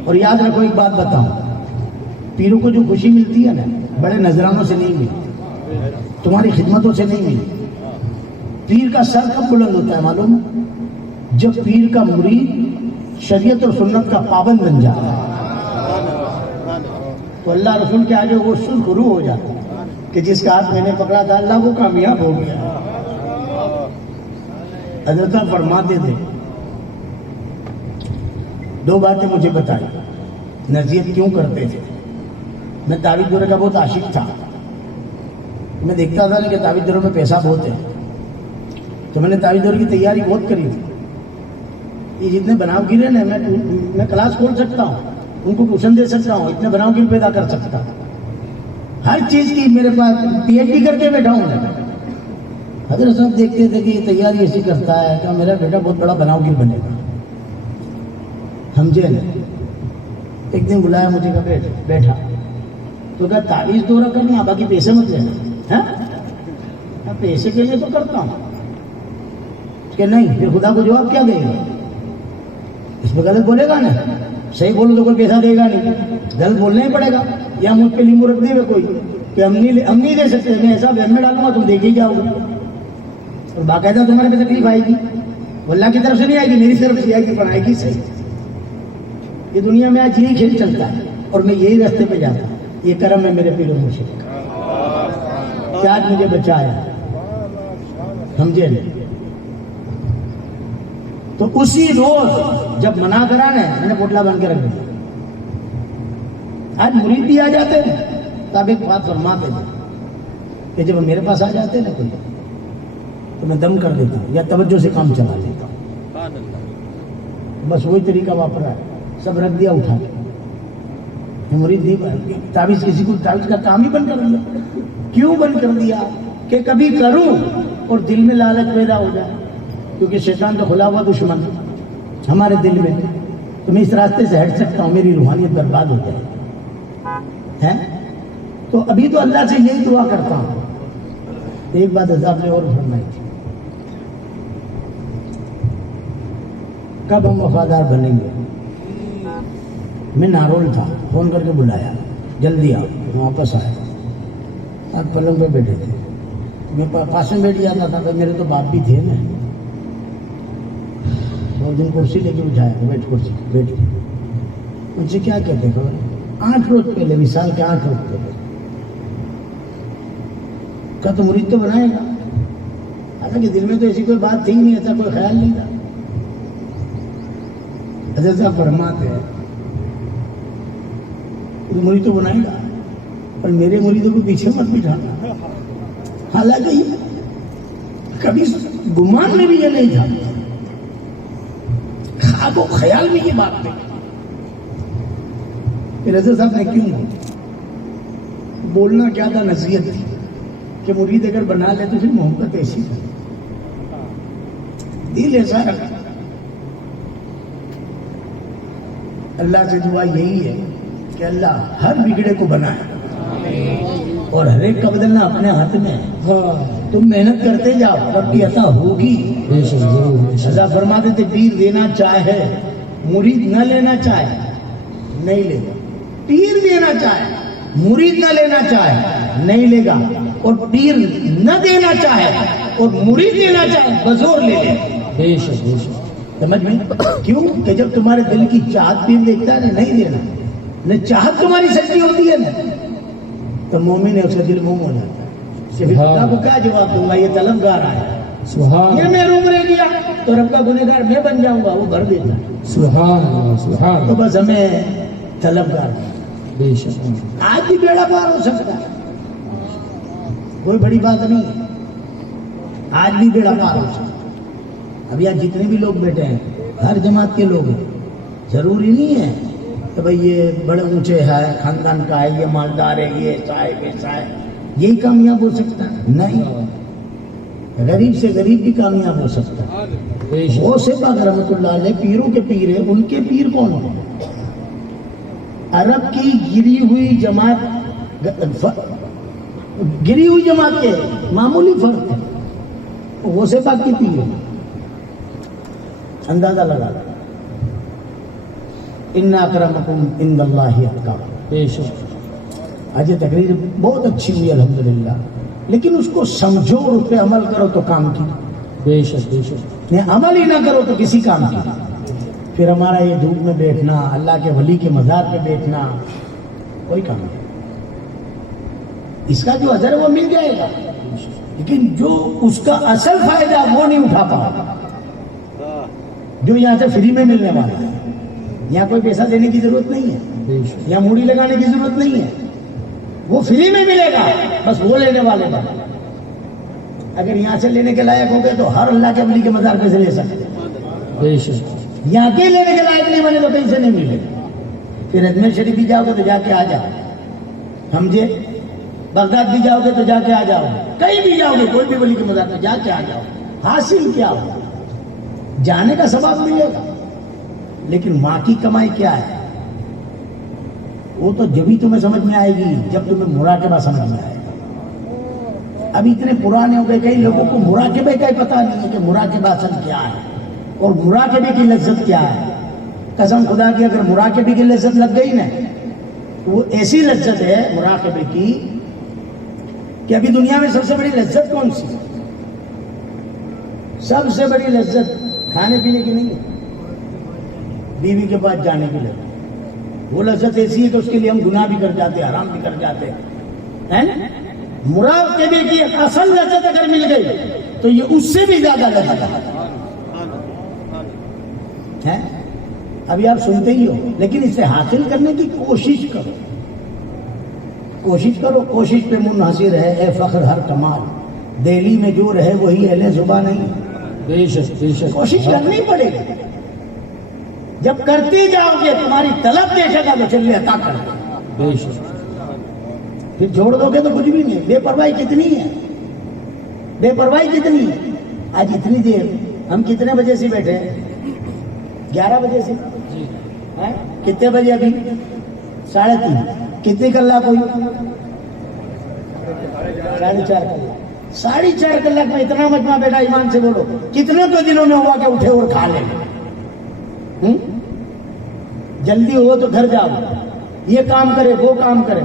اور یاد رکھو ایک بات بتاؤں، پیروں کو جو خوشی ملتی ہے نا، بڑے نذرانوں سے نہیں ملتی، تمہاری خدمتوں سے نہیں ملتی۔ پیر کا سر کب بلند ہوتا ہے معلوم؟ جب پیر کا مرید شریعت اور سنت کا پابند بن جاتا ہے، تو اللہ رسول کے آگے وہ سرخرو ہو جاتا ہے کہ جس کا ہاتھ میں نے پکڑا تھا اللہ وہ کامیاب ہو گیا۔ حضرت فرماتے تھے، دو باتیں مجھے بتائی، نصیحت کیوں کرتے تھے؟ میں تعریف دورے کا بہت عاشق تھا، میں دیکھتا تھا کہ تعویذ دوروں میں پیسہ بہت ہے، تو میں نے تعویذ دور کی تیاری بہت کری تھی. یہ جتنے بناؤ گیر ہیں نا، میں کلاس کھول سکتا ہوں، ان کو ٹیوشن دے سکتا ہوں، اتنے بناؤ گیر پیدا کر سکتا ہوں. ہر چیز کی میرے پاس PhD کر کے بیٹھا ہوں. حضرت صاحب دیکھتے تھے کہ یہ تیاری ایسی کرتا ہے کہ میرا بیٹا بہت بڑا بناؤ گیر بنے گا. سمجھے نا؟ ایک دن بلایا مجھے کہ بیٹھا، تو کہا تعویذ دورہ کرنا، باقی پیسے مت لینا. پیسے کے لیے تو کرتا ہوں کہ نہیں، پھر خدا کو جواب کیا دے گا؟ اس میں غلط بولے گا نا، صحیح بولو تو کوئی پیسہ دے گا نہیں، غلط بولنا ہی پڑے گا. یا مجھ پہ لیمو رکھ دے گا کوئی کہ ہم نہیں دے سکتے، میں ایسا وہم میں ڈالوں گا تم دیکھ ہی جاؤ گے، اور باقاعدہ تمہارے پہ تکلیف آئے گی. وہ اللہ کی طرف سے نہیں آئے گی، میری طرف سے آئے گی، پڑھائے گی صحیح. یہ دنیا میں آج یہی کھیل چلتا ہے، اور میں یہی راستے پہ جاتا ہوں. یہ کرم ہے میرے پیر و مرشد کہ آج مجھے بچایا. سمجھے نا؟ تو اسی روز جب منع کرا نا، میں نے پوٹلا بن کے رکھ دیا. آج مرید بھی آ جاتے ہیں تو آپ ایک بات فرماتے تھے کہ جب میرے پاس آ جاتے ہیں نا کوئی، تو میں دم کر دیتا ہوں یا توجہ سے کام چلا لیتا ہوں. بس وہی طریقہ واپرا ہے، سب رکھ دیا اٹھا کے. مرید نہیں، تعویذ کسی کو تعویذ کا کام ہی بند کر دیا. کیوں بند کر دیا؟ کہ کبھی کروں اور دل میں لالچ پیدا ہو جائے، کیونکہ شیطان کا کھلا ہوا دشمن ہمارے دل میں. تو میں اس راستے سے ہٹ سکتا ہوں، میری روحانیت برباد ہو جائے ہے. تو ابھی تو اللہ سے یہی دعا کرتا ہوں. ایک بات حضرت نے اور فرمائی تھی، کب ہم وفادار بنیں گے. میں نارول تھا، فون کر کے بلایا، جلدی آؤ. میں واپس آیا، آپ پلنگ پہ بیٹھے تھے، میں پاس میں بیٹھ جاتا تھا. تو میرے تو باپ بھی تھے نا، اور دن کرسی لے کے بٹھایا، بیٹھ کرسی بیٹھ کے. ان سے کیا کہتے ہیں خبر؟ 8 روز پہلے، مثال کے 8 روز پہلے کا تو مرید تو بنائے گا. حالانکہ دل میں تو ایسی کوئی بات تھی نہیں، ایسا کوئی خیال نہیں تھا. حضرت صاحب فرماتے ہیں مرید تو بنائے گا، پر میرے مریدوں کو پیچھے مت بٹھانا. حالانکہ کبھی گمان میں بھی یہ نہیں تھا، خواب و خیال میں یہ بات نہیں. پھر حضرت صاحب نے کیوں بولنا کیا تھا؟ نصیحت تھی کہ مرید اگر بنا لے تو پھر محبت ایسی تھی، دل ایسا رکھا. اللہ سے دعا یہی ہے کہ اللہ ہر بگڑے کو بنائے، اور ہر ایک کا بدلنا اپنے ہاتھ میں ہے. تم محنت کرتے جاؤ، رب کی عطا ہوگی. اللہ فرماتے تھے پیر دینا چاہے، مرید نہ لینا چاہے نہیں لے گا. پیر دینا چاہے، مرید نہ لینا چاہے نہیں لے گا. اور پیر نہ دینا چاہے اور مرید دینا چاہے بزور لے لے. سمجھ میں؟ کیوں کہ جب تمہارے دل کی چاہت پیر دیکھتا ہے نا، نہیں دینا نہ چاہت تمہاری سچی ہوتی ہے نا، تو مومن ہے، اس کا دل موم ہو جاتا ہے. پھر خدا کو کیا جواب دوں گا؟ یہ طلبگار آیا، یہ محروم رہ گیا تو رب کا گنہگار میں بن جاؤں گا، وہ بھر دیتا ہے. سبحان اللہ، سبحان اللہ. تو بس ہمیں طلبگار بے شک. آج بھی بیڑا پار ہو سکتا ہے، کوئی بڑی بات نہیں ہے. آج بھی بیڑا پار ہو سکتا ہے. اب یہاں جتنے بھی لوگ بیٹھے ہیں ہر جماعت کے لوگ ہیں. ضروری نہیں ہے کہ بھئی یہ بڑے اونچے ہے، خاندان کا ہے، یہ مالدار ہے، یہ ایسا ہے ویسا ہے، یہی کامیاب ہو سکتا ہے؟ نہیں، غریب سے غریب بھی کامیاب ہو سکتا ہے. غوث پاک رحمۃ اللہ علیہ پیروں کے پیر ہیں. ان کے پیر کون ہیں؟ عرب کی گری ہوئی جماعت کے معمولی فرق ہے. غوث پاک کی پیر ہیں. اندازہ لگا لو. ان اکرمکم عند اللہ اتقاکم. آج یہ تقریر بہت اچھی ہوئی الحمدللہ، لیکن اس کو سمجھو اور اس پہ عمل کرو تو کام کی. بے شک بے شک. نہیں عمل ہی نہ کرو تو کسی کام کی. پھر ہمارا یہ دھوپ میں بیٹھنا، اللہ کے ولی کے مزار پہ بیٹھنا، کوئی کام نہیں. اس کا جو اجر ہے وہ مل جائے گا، لیکن جو اس کا اصل فائدہ وہ نہیں اٹھا پاؤ جو یہاں سے فری میں ملنے والا ہے. یہاں کوئی پیسہ دینے کی ضرورت نہیں ہے، یہاں موڑی لگانے کی ضرورت نہیں ہے. وہ فری میں ملے گا، بس وہ لینے والے کا۔ اگر یہاں سے لینے کے لائق ہو گئے تو ہر اللہ کے ولی کے مزار پہ سے لے سکتے، بے شک، یہاں کے لینے کے لائق نہیں بنے تو کہیں سے نہیں ملے۔ پھر اجمیر شریف بھی جاؤ گے تو جا کے آ جاؤ، سمجھے؟ بغداد بھی جاؤ گے تو جا کے آ جاؤ، کہیں بھی جاؤ گے کوئی بھی ولی کے مزار پہ جا کے آ جاؤ، حاصل کیا ہو؟ جانے کا ثواب ملے گا، لیکن وہاں کی کمائی کیا ہے وہ تو جبھی تمہیں سمجھ میں آئے گی جب تمہیں مراقبہ سمجھ میں آئے گا۔ اب اتنے پرانے ہو گئے، کئی لوگوں کو مراقبے کا ہی پتہ نہیں ہے کہ مراقبہ اصل کیا ہے اور مراقبے کی لذت کیا ہے۔ قسم خدا کی اگر مراقبے کی لذت لگ گئی نا تو وہ ایسی لذت ہے مراقبے کی کہ ابھی دنیا میں سب سے بڑی لذت کون سی؟ سب سے بڑی لذت کھانے پینے کی نہیں ہے، بیوی کے پاس جانے کی لذت۔ وہ لذت ایسی ہے کہ اس کے لیے ہم گناہ بھی کر جاتے ہیں، حرام بھی کر جاتے ہیں نا؟ مراقبے کی اصل لذت اگر مل گئی تو یہ اس سے بھی زیادہ لذت ہے۔ ابھی آپ سنتے ہی ہو، لیکن اسے حاصل کرنے کی کوشش کرو، کوشش کرو۔ کوشش پہ منحصر ہے اے فخر ہر کمال، دہلی میں جو رہے وہی اہل زبان نہیں۔ بے شک، بے شک، کوشش کرنی پڑے گی، جب کرتے جاؤ گے تمہاری طلب دیکھے گا تو چلیے عطا کر دے، بے شک، پھر چھوڑ دو گے تو کچھ بھی نہیں۔ بے پرواہی کتنی ہے، بے پرواہی کتنی ہے۔ آج اتنی دیر ہم کتنے بجے سے بیٹھے ہیں؟ 11 بجے سے، کتنے بجے ابھی؟ 3:30۔ کتنی کلاک ہوئی؟ 4.5 کلاک میں اتنا مجمع بیٹھا، ایمان سے بولو کتنے تو دنوں میں ہوا کہ اٹھے اور کھا لیں؟ جلدی ہو تو گھر جاؤ، یہ کام کرے وہ کام کرے۔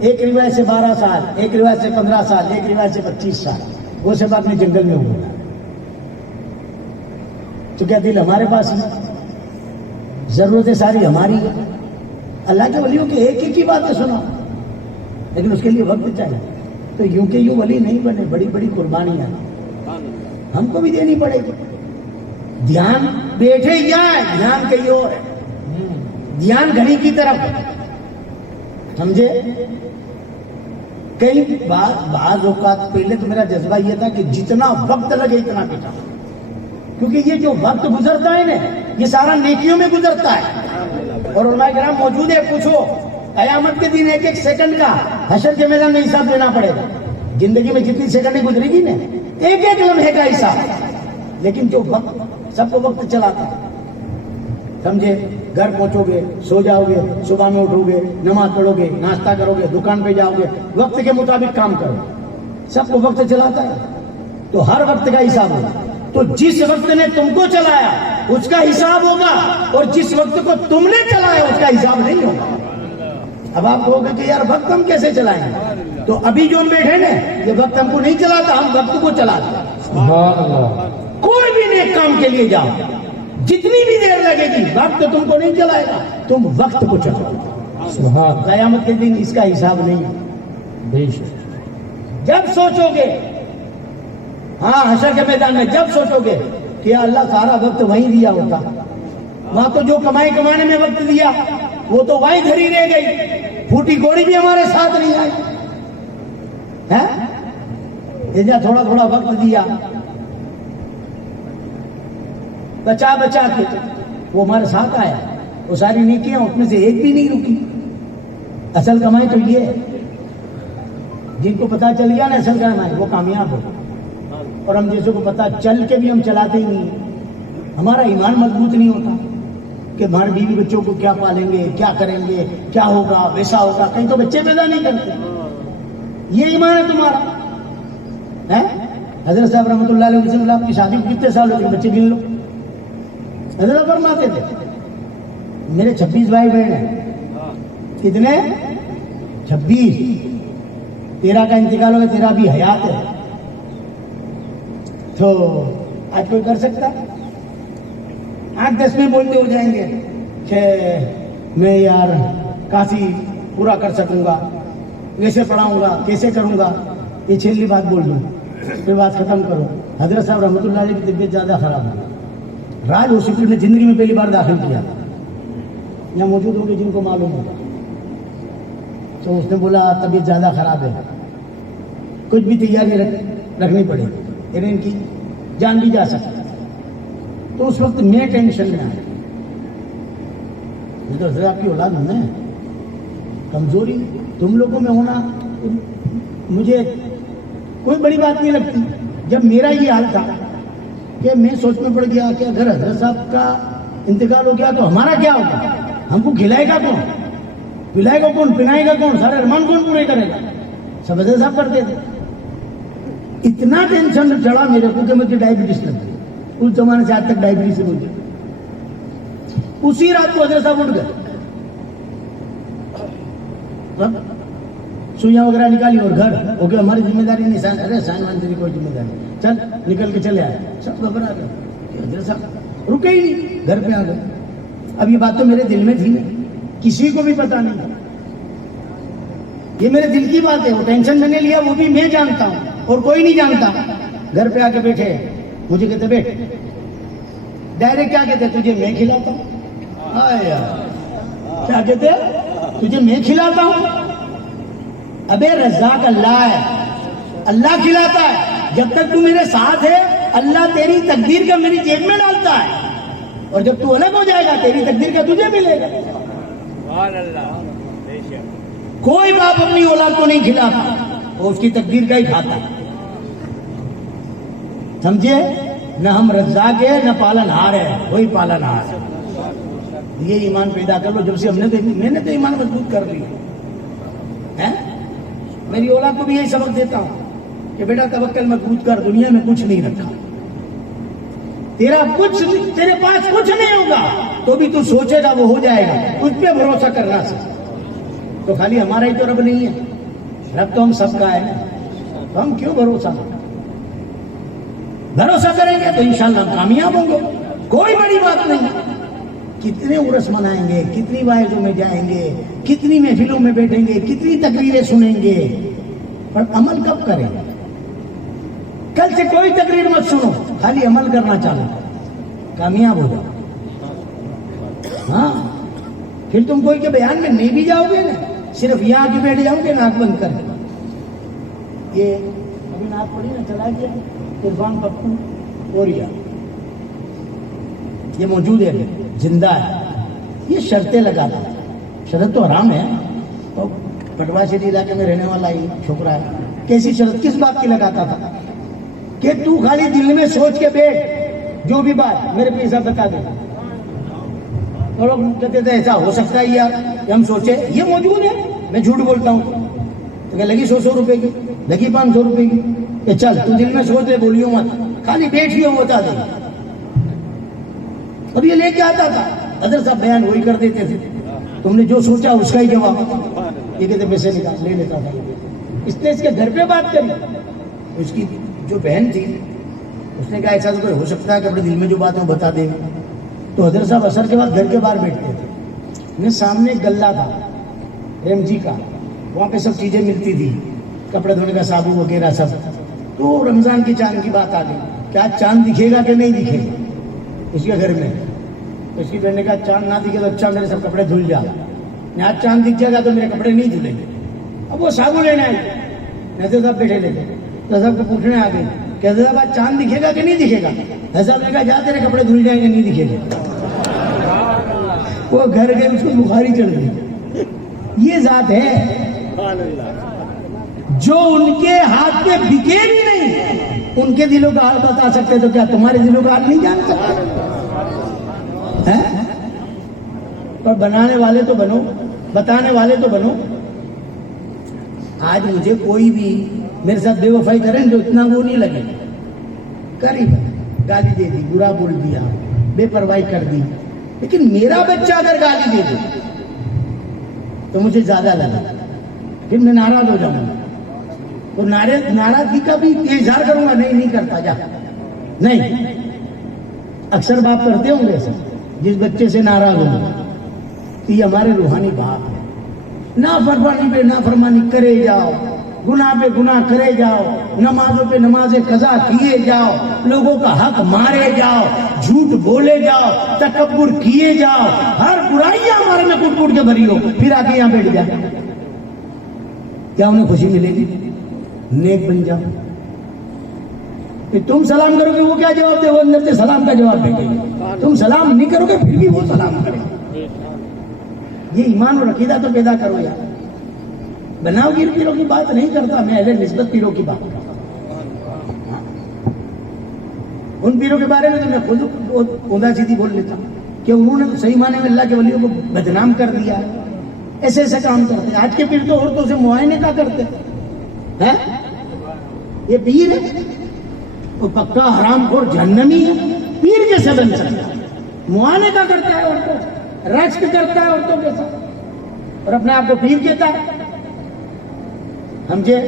ایک روایت سے 12 سال، ایک روایت سے 15 سال، ایک روایت سے 25 سال وہ سب اپنے جنگل میں ہوا، تو کیا دل ہمارے پاس ہے؟ ضرورتیں ساری ہماری ہے۔ اللہ کے ولیوں کے ایک ایک کی باتیں سنا، لیکن اس کے لیے وقت چاہیے۔ تو یوں کہ یوں ولی نہیں بنے، بڑی بڑی قربانیاں ہم کو بھی دینی پڑے گی۔ دھیان بیٹھے یہاں ہے، دھیان کہیں اور ہے، دھیان گھڑی کی طرف ہے، سمجھے؟ کئی بعض اوقات پہلے تو میرا جذبہ یہ تھا کہ جتنا وقت لگے اتنا بیٹا، کیونکہ یہ جو وقت گزرتا ہے نا یہ سارا نیکیوں میں گزرتا ہے۔ اور علماء کرام موجود ہے، پوچھو قیامت کے دن ایک ایک سیکنڈ کا حشر کے میدان میں حساب دینا پڑے گا۔ زندگی میں جتنی سیکنڈیں گزرے گی نا ایک ایک لمحے کا حساب، لیکن جو وقت سب کو وقت چلاتا ہے، سمجھے؟ گھر پہنچو گے، سو جاؤ گے، صبح میں اٹھو گے، نماز پڑھو گے، ناشتہ کرو گے، دکان پہ جاؤ گے، وقت کے مطابق کام کرو، سب کو وقت چلاتا ہے تو ہر وقت کا حساب ہوگا۔ تو جس وقت نے تم کو چلایا اس کا حساب ہوگا، اور جس وقت کو تم نے چلایا اس کا حساب نہیں ہوگا۔ اب آپ کہو گے کہ یار وقت ہم کیسے چلائیں گے؟ تو ابھی جو ہم بیٹھے نا یہ وقت ہم کو نہیں چلاتا، ہم وقت کو چلاتے ہیں۔ سبحان اللہ۔ کوئی بھی نیک کام کے لیے جاؤ، جتنی بھی دیر لگے گی وقت تم کو نہیں چلائے گا، تم وقت کو چلاؤ۔ سبحان، قیامت کے دن اس کا حساب نہیں ہے۔ بے شک، جب سوچو گے، ہاں حشر کے میدان میں جب سوچو گے کہ اللہ سارا وقت وہیں دیا ہوتا، وہاں تو جو کمائی کمانے میں وقت دیا وہ تو وہیں دھری رہ گئی، پھوٹی گوڑی بھی ہمارے ساتھ نہیں آئی ہے۔ اتنا تھوڑا تھوڑا وقت دیا بچا بچا کے وہ ہمارے ساتھ آیا، وہ ساری نیکیاں اس میں سے ایک بھی نہیں رکی۔ اصل کمائی تو یہ ہے، جن کو پتا چل گیا نا اصل کمائی وہ کامیاب ہو، اور ہم جیسے کو پتا چل کے بھی ہم چلاتے ہی نہیں ہیں، ہمارا ایمان مضبوط نہیں ہوتا کہ ہمارے بیوی بچوں کو کیا پالیں گے، کیا کریں گے، کیا ہوگا، ویسا ہوگا، کہیں تو بچے پیدا نہیں کرتے۔ یہ ایمان ہے تمہارا ہے؟ حضرت صاحب رحمۃ اللہ علیہ وسلم آپ کی شادی کو کتنے سال ہو گئے؟ بچے گن لو۔ حضرت فرماتے تھے میرے 26 بھائی بہن ہیں۔ کتنے؟ 26۔ 13 کا انتقال ہو گیا، 13 بھی حیات ہے۔ تو آج کوئی کر سکتا؟ 8-10 میں بولتے ہو جائیں گے کہ میں یار کافی پورا کر سکوں گا، کیسے پڑھاؤں گا، کیسے کروں گا، یہ چھیلی بات بول دوں، پھر بات ختم کرو۔ حضرت صاحب رحمۃ اللہ علیہ کی طبیعت زیادہ خراب ہوئی، راج ہاسپٹل میں زندگی میں پہلی بار داخل کیا، یہاں موجود ہوں گے جن کو معلوم ہوگا۔ تو اس نے بولا طبیعت زیادہ خراب ہے, کچھ بھی تیاری رکھنی پڑے گی, یعنی ان کی جان بھی جا سکتی. تو اس وقت میں ٹینشن میں آیا, میں تو حضرت آپ کی اولاد ہوں, میں کمزوری تم لوگوں میں ہونا مجھے کوئی بڑی بات نہیں لگتی. جب میرا یہ حال تھا کہ میں سوچ میں پڑ گیا کہ اگر حضرت صاحب کا انتقال ہو گیا تو ہمارا کیا ہوگا, ہم کو کھلائے گا کون, پلائے گا کون, پنائے گا کون, سارے ارمان کون پورے کرے گا, سب حضرت صاحب کرتے تھے. اتنا ٹینشن چڑھا میرے کو کہ مجھے ڈائبٹیز لگ گئی. اس زمانے سے آج تک ڈائبٹیز سے مجھے, اسی رات کو حضرت صاحب اٹھ گئے, سوئیاں وغیرہ نکالی اور گھر ہو گیا, ہماری ذمہ داری نہیں. ارے سائن تیری کوئی ذمہ داری, چل نکل کے چلے آئے. سب گھبرا گئے کہ حضرت صاحب رکے ہی نہیں, گھر پہ آ گئے. اب یہ بات تو میرے دل میں تھی, کسی کو بھی پتا نہیں, یہ میرے دل کی بات ہے. وہ ٹینشن میں نے لیا وہ بھی میں جانتا ہوں اور کوئی نہیں جانتا. گھر پہ آ کے بیٹھے, مجھے کہتے بیٹھ, ڈائریکٹ کیا کہتے تجھے میں کھلاتا ہوں. کیا کہتے تجھے میں کھلاتا ہوں. ابے رزاق اللہ ہے, اللہ کھلاتا ہے. جب تک تو میرے ساتھ ہے اللہ تیری تقدیر کا میری جیب میں ڈالتا ہے, اور جب تو الگ ہو جائے گا تیری تقدیر کا تجھے ملے گا. کوئی باپ اپنی اولاد کو نہیں کھلاتا, وہ اس کی تقدیر کا ہی کھاتا ہے. سمجھے, نہ ہم رزاق ہے نہ پالن ہار ہے, وہی پالن ہار ہے. یہ ایمان پیدا کر لو. جب سے ہم نے دیکھی, میں نے تو ایمان مضبوط کر لی. میری اولاد کو بھی یہی سبق دیتا ہوں کہ بیٹا توکل مضبوط کر, دنیا میں کچھ نہیں رکھا, تیرا کچھ, تیرے پاس کچھ نہیں ہوگا تو بھی تو سوچے گا وہ ہو جائے گا, اس پہ بھروسہ کرنا سے. تو خالی ہمارا ہی تو رب نہیں ہے, رب تو ہم سب کا ہے, تو ہم کیوں بھروسہ کریں. بھروسہ کریں گے تو انشاءاللہ ہم کامیاب ہوں گے. کوئی بڑی بات نہیں. کتنے عرس منائیں گے, کتنی واعظوں میں جائیں گے, کتنی محفلوں میں بیٹھیں گے, کتنی تقریریں سنیں گے, پر عمل کب کریں گے. کل سے کوئی تقریر مت سنو, خالی عمل کرنا چاہو, کامیاب ہو جاؤ. ہاں, پھر تم کوئی کے بیان میں نہیں بھی جاؤ گے نا, صرف یہاں کے بیٹھ جاؤ گے ناک بند کر. یہ ابھی ناک پڑی نا, چلا گیا عرفان پپو اوریا, یہ موجود ہے, زندہ ہے. یہ شرطیں لگاتا ہے, شرط تو حرام ہے, تو پٹوا شریف علاقے میں رہنے والا ہی چھوکرا ہے. کیسی شرط, کس بات کی لگاتا تھا کہ تو خالی دل میں سوچ کے بیٹھ, جو بھی بات میرے پیسہ بتا دے. اور لوگ کہتے تھے ایسا ہو سکتا ہے یار کہ ہم سوچے, یہ موجود ہے, میں جھوٹ بولتا ہوں. تو کہ لگی 100 روپے کی, لگی 500 روپے کی, کہ چل تو دل میں سوچ لے, بولیوں مت, خالی بیٹھیے بتا دے. اب یہ لے کے آتا تھا, حضرت صاحب بیان وہی کر دیتے تھے, تم نے جو سوچا اس کا ہی جواب. یہ کہتے پیسے نکال لے لیتا تھا. اس نے اس کے گھر پہ بات کری, اس کی جو بہن تھی اس نے کہا ایسا تو ہو سکتا ہے کہ اپنے دل میں جو بات ہے وہ بتا دے. تو حضرت صاحب عصر کے بعد گھر کے باہر بیٹھتے تھے. میں سامنے گلہ تھا ریم جی کا, وہاں پہ سب چیزیں ملتی تھی, کپڑے دھونے کا صابن وغیرہ سب. تو رمضان کی چاند کی بات آ گئی کہ آج چاند دکھے گا کہ نہیں دکھے گا اس کے گھر میں. اس کی بہن نے کہا چاند نہ دکھے تو اچھا میرے سب کپڑے دھل جا, آج چاند دکھ جائے گا تو میرے کپڑے نہیں دھلیں گے. اب وہ صابن لینے آئے, حضرت صاحب بیٹھے لیتے, تو سب کو پوچھنے آ گئے کہ حضرت صاحب چاند دکھے گا کہ نہیں دکھے گا. حضرت صاحب نے کہا جا تیرے کپڑے دھل جائیں گے, نہیں دکھے گا. وہ گھر گئے, اس کو بخاری چڑھ گئی. یہ ذات ہے جو ان کے ہاتھ پہ بکے بھی نہیں, ان کے دلوں کا حال بتا سکتے, تو کیا تمہارے دلوں کا حال نہیں جان سکتے؟ پر بنانے والے تو بنو, بتانے والے تو بنو. آج مجھے کوئی بھی میرے ساتھ بے وفائی کریں جو اتنا وہ نہیں لگے, کری گالی دے دی, برا بول دیا, بے پرواہی کر دی, لیکن میرا بچہ اگر گالی دے دے تو مجھے زیادہ لگا, پھر میں ناراض ہو جاؤں گا. تو ناراضگی کا بھی اظہار کروں گا, نہیں کرتا, جا نہیں. اکثر باپ کرتے ہوں گے ایسا, جس بچے سے ناراض ہوں گے کہ یہ ہمارے روحانی باپ ہے. نافرمانی پہ نافرمانی کرے جاؤ, گناہ پہ گناہ کرے جاؤ, نمازوں پہ نمازیں قضا کیے جاؤ, لوگوں کا حق مارے جاؤ, جھوٹ بولے جاؤ, تکبر کیے جاؤ, ہر برائیاں ہمارے میں کٹ کٹ کے بھری ہو, پھر آ کے یہاں بیٹھ جائے. کیا انہیں خوشی ملے گی؟ نیک بن جاؤ. کہ تم سلام کرو گے وہ کیا جواب دے؟ وہ اندر سے سلام کا جواب دیں گے. تم سلام نہیں کرو گے پھر بھی وہ سلام کرے. یہ ایمان اور عقیدہ تو پیدا کرو یار. بناؤ گیر پیروں کی بات نہیں کرتا میں، اہل نسبت پیروں کی بات کرتا. ان پیروں کے بارے میں تو میں خود اوندا سیدھی بول لیتا ہوں کہ انہوں نے تو صحیح معنی میں اللہ کے ولیوں کو بدنام کر دیا. ایسے ایسے کام کرتے ہیں. آج کے پیر تو عورتوں سے معائنے کا کرتے ہیں. یہ پیر ہے وہ پکا حرام خور جہنمی ہے. پیر کیسے بن سکتا ہے؟ معائنے کا کرتا ہے عورتوں سے، رشک کرتا ہے عورتوں کے ساتھ اور اپنے آپ کو پیر کہتا ہے. سمجھے؟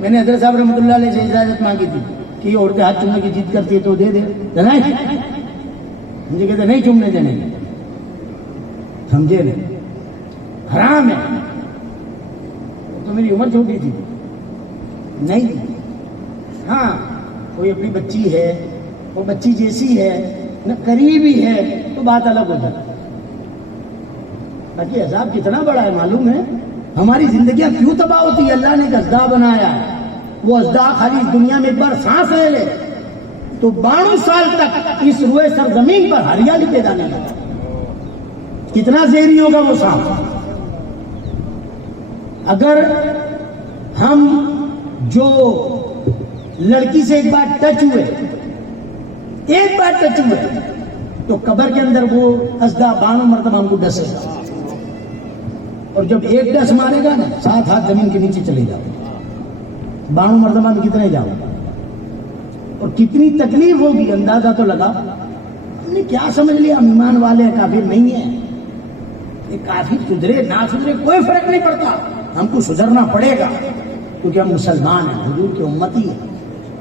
میں نے حضرت صاحب رحمۃ اللہ علیہ سے اجازت مانگی تھی کہ یہ عورتیں ہاتھ چومنے کی ضد کرتی ہے تو دے دے. نہیں، مجھے کہتے نہیں چومنے دینے. سمجھے نہیں؟ حرام ہے. تو میری عمر چھوٹی تھی، نہیں تھی. ہاں کوئی اپنی بچی ہے، وہ بچی جیسی ہے نہ قریبی ہے تو بات الگ ہو جاتی. باقی عذاب کتنا بڑا ہے معلوم ہے؟ ہماری زندگیاں کیوں تباہ ہوتی ہے؟ اللہ نے ایک ازدا بنایا ہے. وہ ازدا خالی اس دنیا میں ایک بار سانس لے لے تو 92 سال تک اس روئے سرزمین پر ہریالی پیدا نہیں ہوتی. کتنا زہری ہوگا وہ سانس. اگر ہم جو لڑکی سے ایک بار ٹچ ہوئے، ایک بار ٹچ ہوئے تو قبر کے اندر وہ ازدا 92 مرتبہ ہم کو ڈسے گا. اور جب ایک ڈس مارے گا نا 7 ہاتھ زمین کے نیچے چلے جاؤ. 92 مرتبہ میں کتنے جاؤ اور کتنی تکلیف ہوگی اندازہ تو لگا. ہم نے کیا سمجھ لیا ہم ایمان والے ہیں، کافر نہیں ہیں. یہ کافر سدھرے نہ سدھرے کوئی فرق نہیں پڑتا، ہم کو سدھرنا پڑے گا کیونکہ ہم مسلمان ہیں، حضور کی امتی ہیں.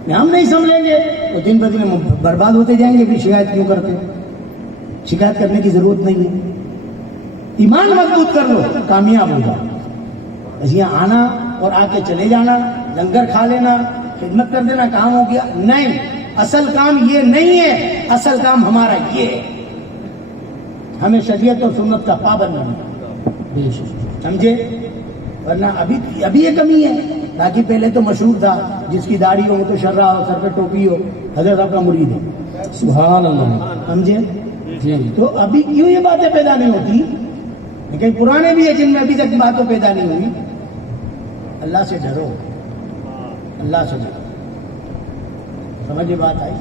ہم نہیں سمجھیں گے تو دن بدن ہم برباد ہوتے جائیں گے. پھر شکایت کیوں کرتے ہیں؟ شکایت کرنے کی ضرورت نہیں ہے. ایمان مضبوط کر لو کامیاب ہو جاؤ. بس یہاں آنا اور آ کے چلے جانا، لنگر کھا لینا، خدمت کر دینا، کام ہو گیا، نہیں. اصل کام یہ نہیں ہے. اصل کام ہمارا یہ ہے، ہمیں شریعت اور سنت کا پابند بننا. سمجھے؟ ورنہ ابھی یہ کمی ہے. باقی پہلے تو مشہور تھا جس کی داڑھی ہو تو شرع ہو، سر پہ ٹوپی ہو، حضرت صاحب کا مرید ہے. سبحان اللہ. سمجھے؟ جی. تو ابھی کیوں یہ باتیں پیدا نہیں ہوتی؟ لیکن پرانے بھی ہے جن میں ابھی تک باتیں پیدا نہیں ہوئی. اللہ سے ڈرو، اللہ سے ڈرو. سمجھے بات آئی؟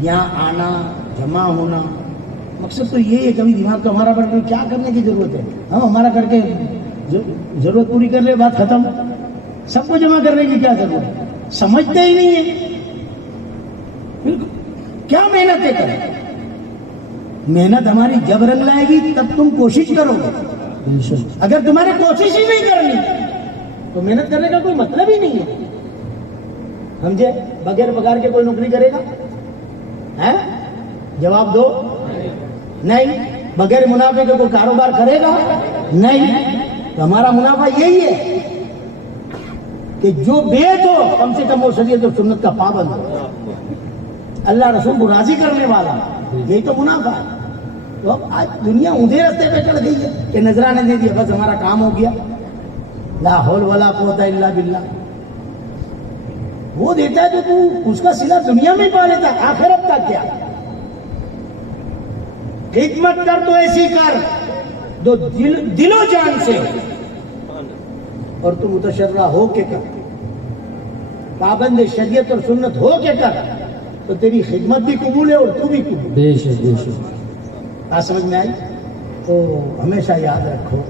یہاں آنا، جمع ہونا، مقصد تو یہ ہے. کبھی دماغ کو ہمارا بڑھ کیا کرنے کی ضرورت ہے؟ ہم ہمارا کر کے ضرورت پوری کر لے، بات ختم. سب کو جمع کرنے کی کیا ضرورت ہے؟ سمجھتے ہی نہیں ہے. کیا محنتیں کریں؟ محنت ہماری جب رنگ لائے گی تب تم کوشش کرو گے. اگر تمہاری کوشش ہی نہیں کرنی تو محنت کرنے کا کوئی مطلب ہی نہیں ہے. سمجھے؟ بغیر پگار کے کوئی نوکری کرے گا؟ جواب دو. نہیں. بغیر منافع کے کوئی کاروبار کرے گا؟ نہیں. تو ہمارا منافع یہی ہے کہ جو بیت ہو کم سے کم وہ شریعت اور سنت کا پابند ہو، اللہ رسول کو راضی کرنے والا. یہی تو منافع ہے. تو اب آج دنیا اونھے رستے پہ چڑھ گئی ہے کہ نذرانے دے دیا بس ہمارا کام ہو گیا. لا حول ولا قوت الا باللہ. وہ دیتا ہے تو اس کا صلہ دنیا میں پا لیتا، آخرت کا کیا؟ خدمت کر تو ایسی کر دو دل و جان سے، اور تو متشرع ہو کے کر، پابند شریعت اور سنت ہو کے کر، تو تیری خدمت بھی قبول ہے اور تو بھی قبول. بے شک بے شک. بات سمجھ میں آئی؟ تو ہمیشہ یاد رکھو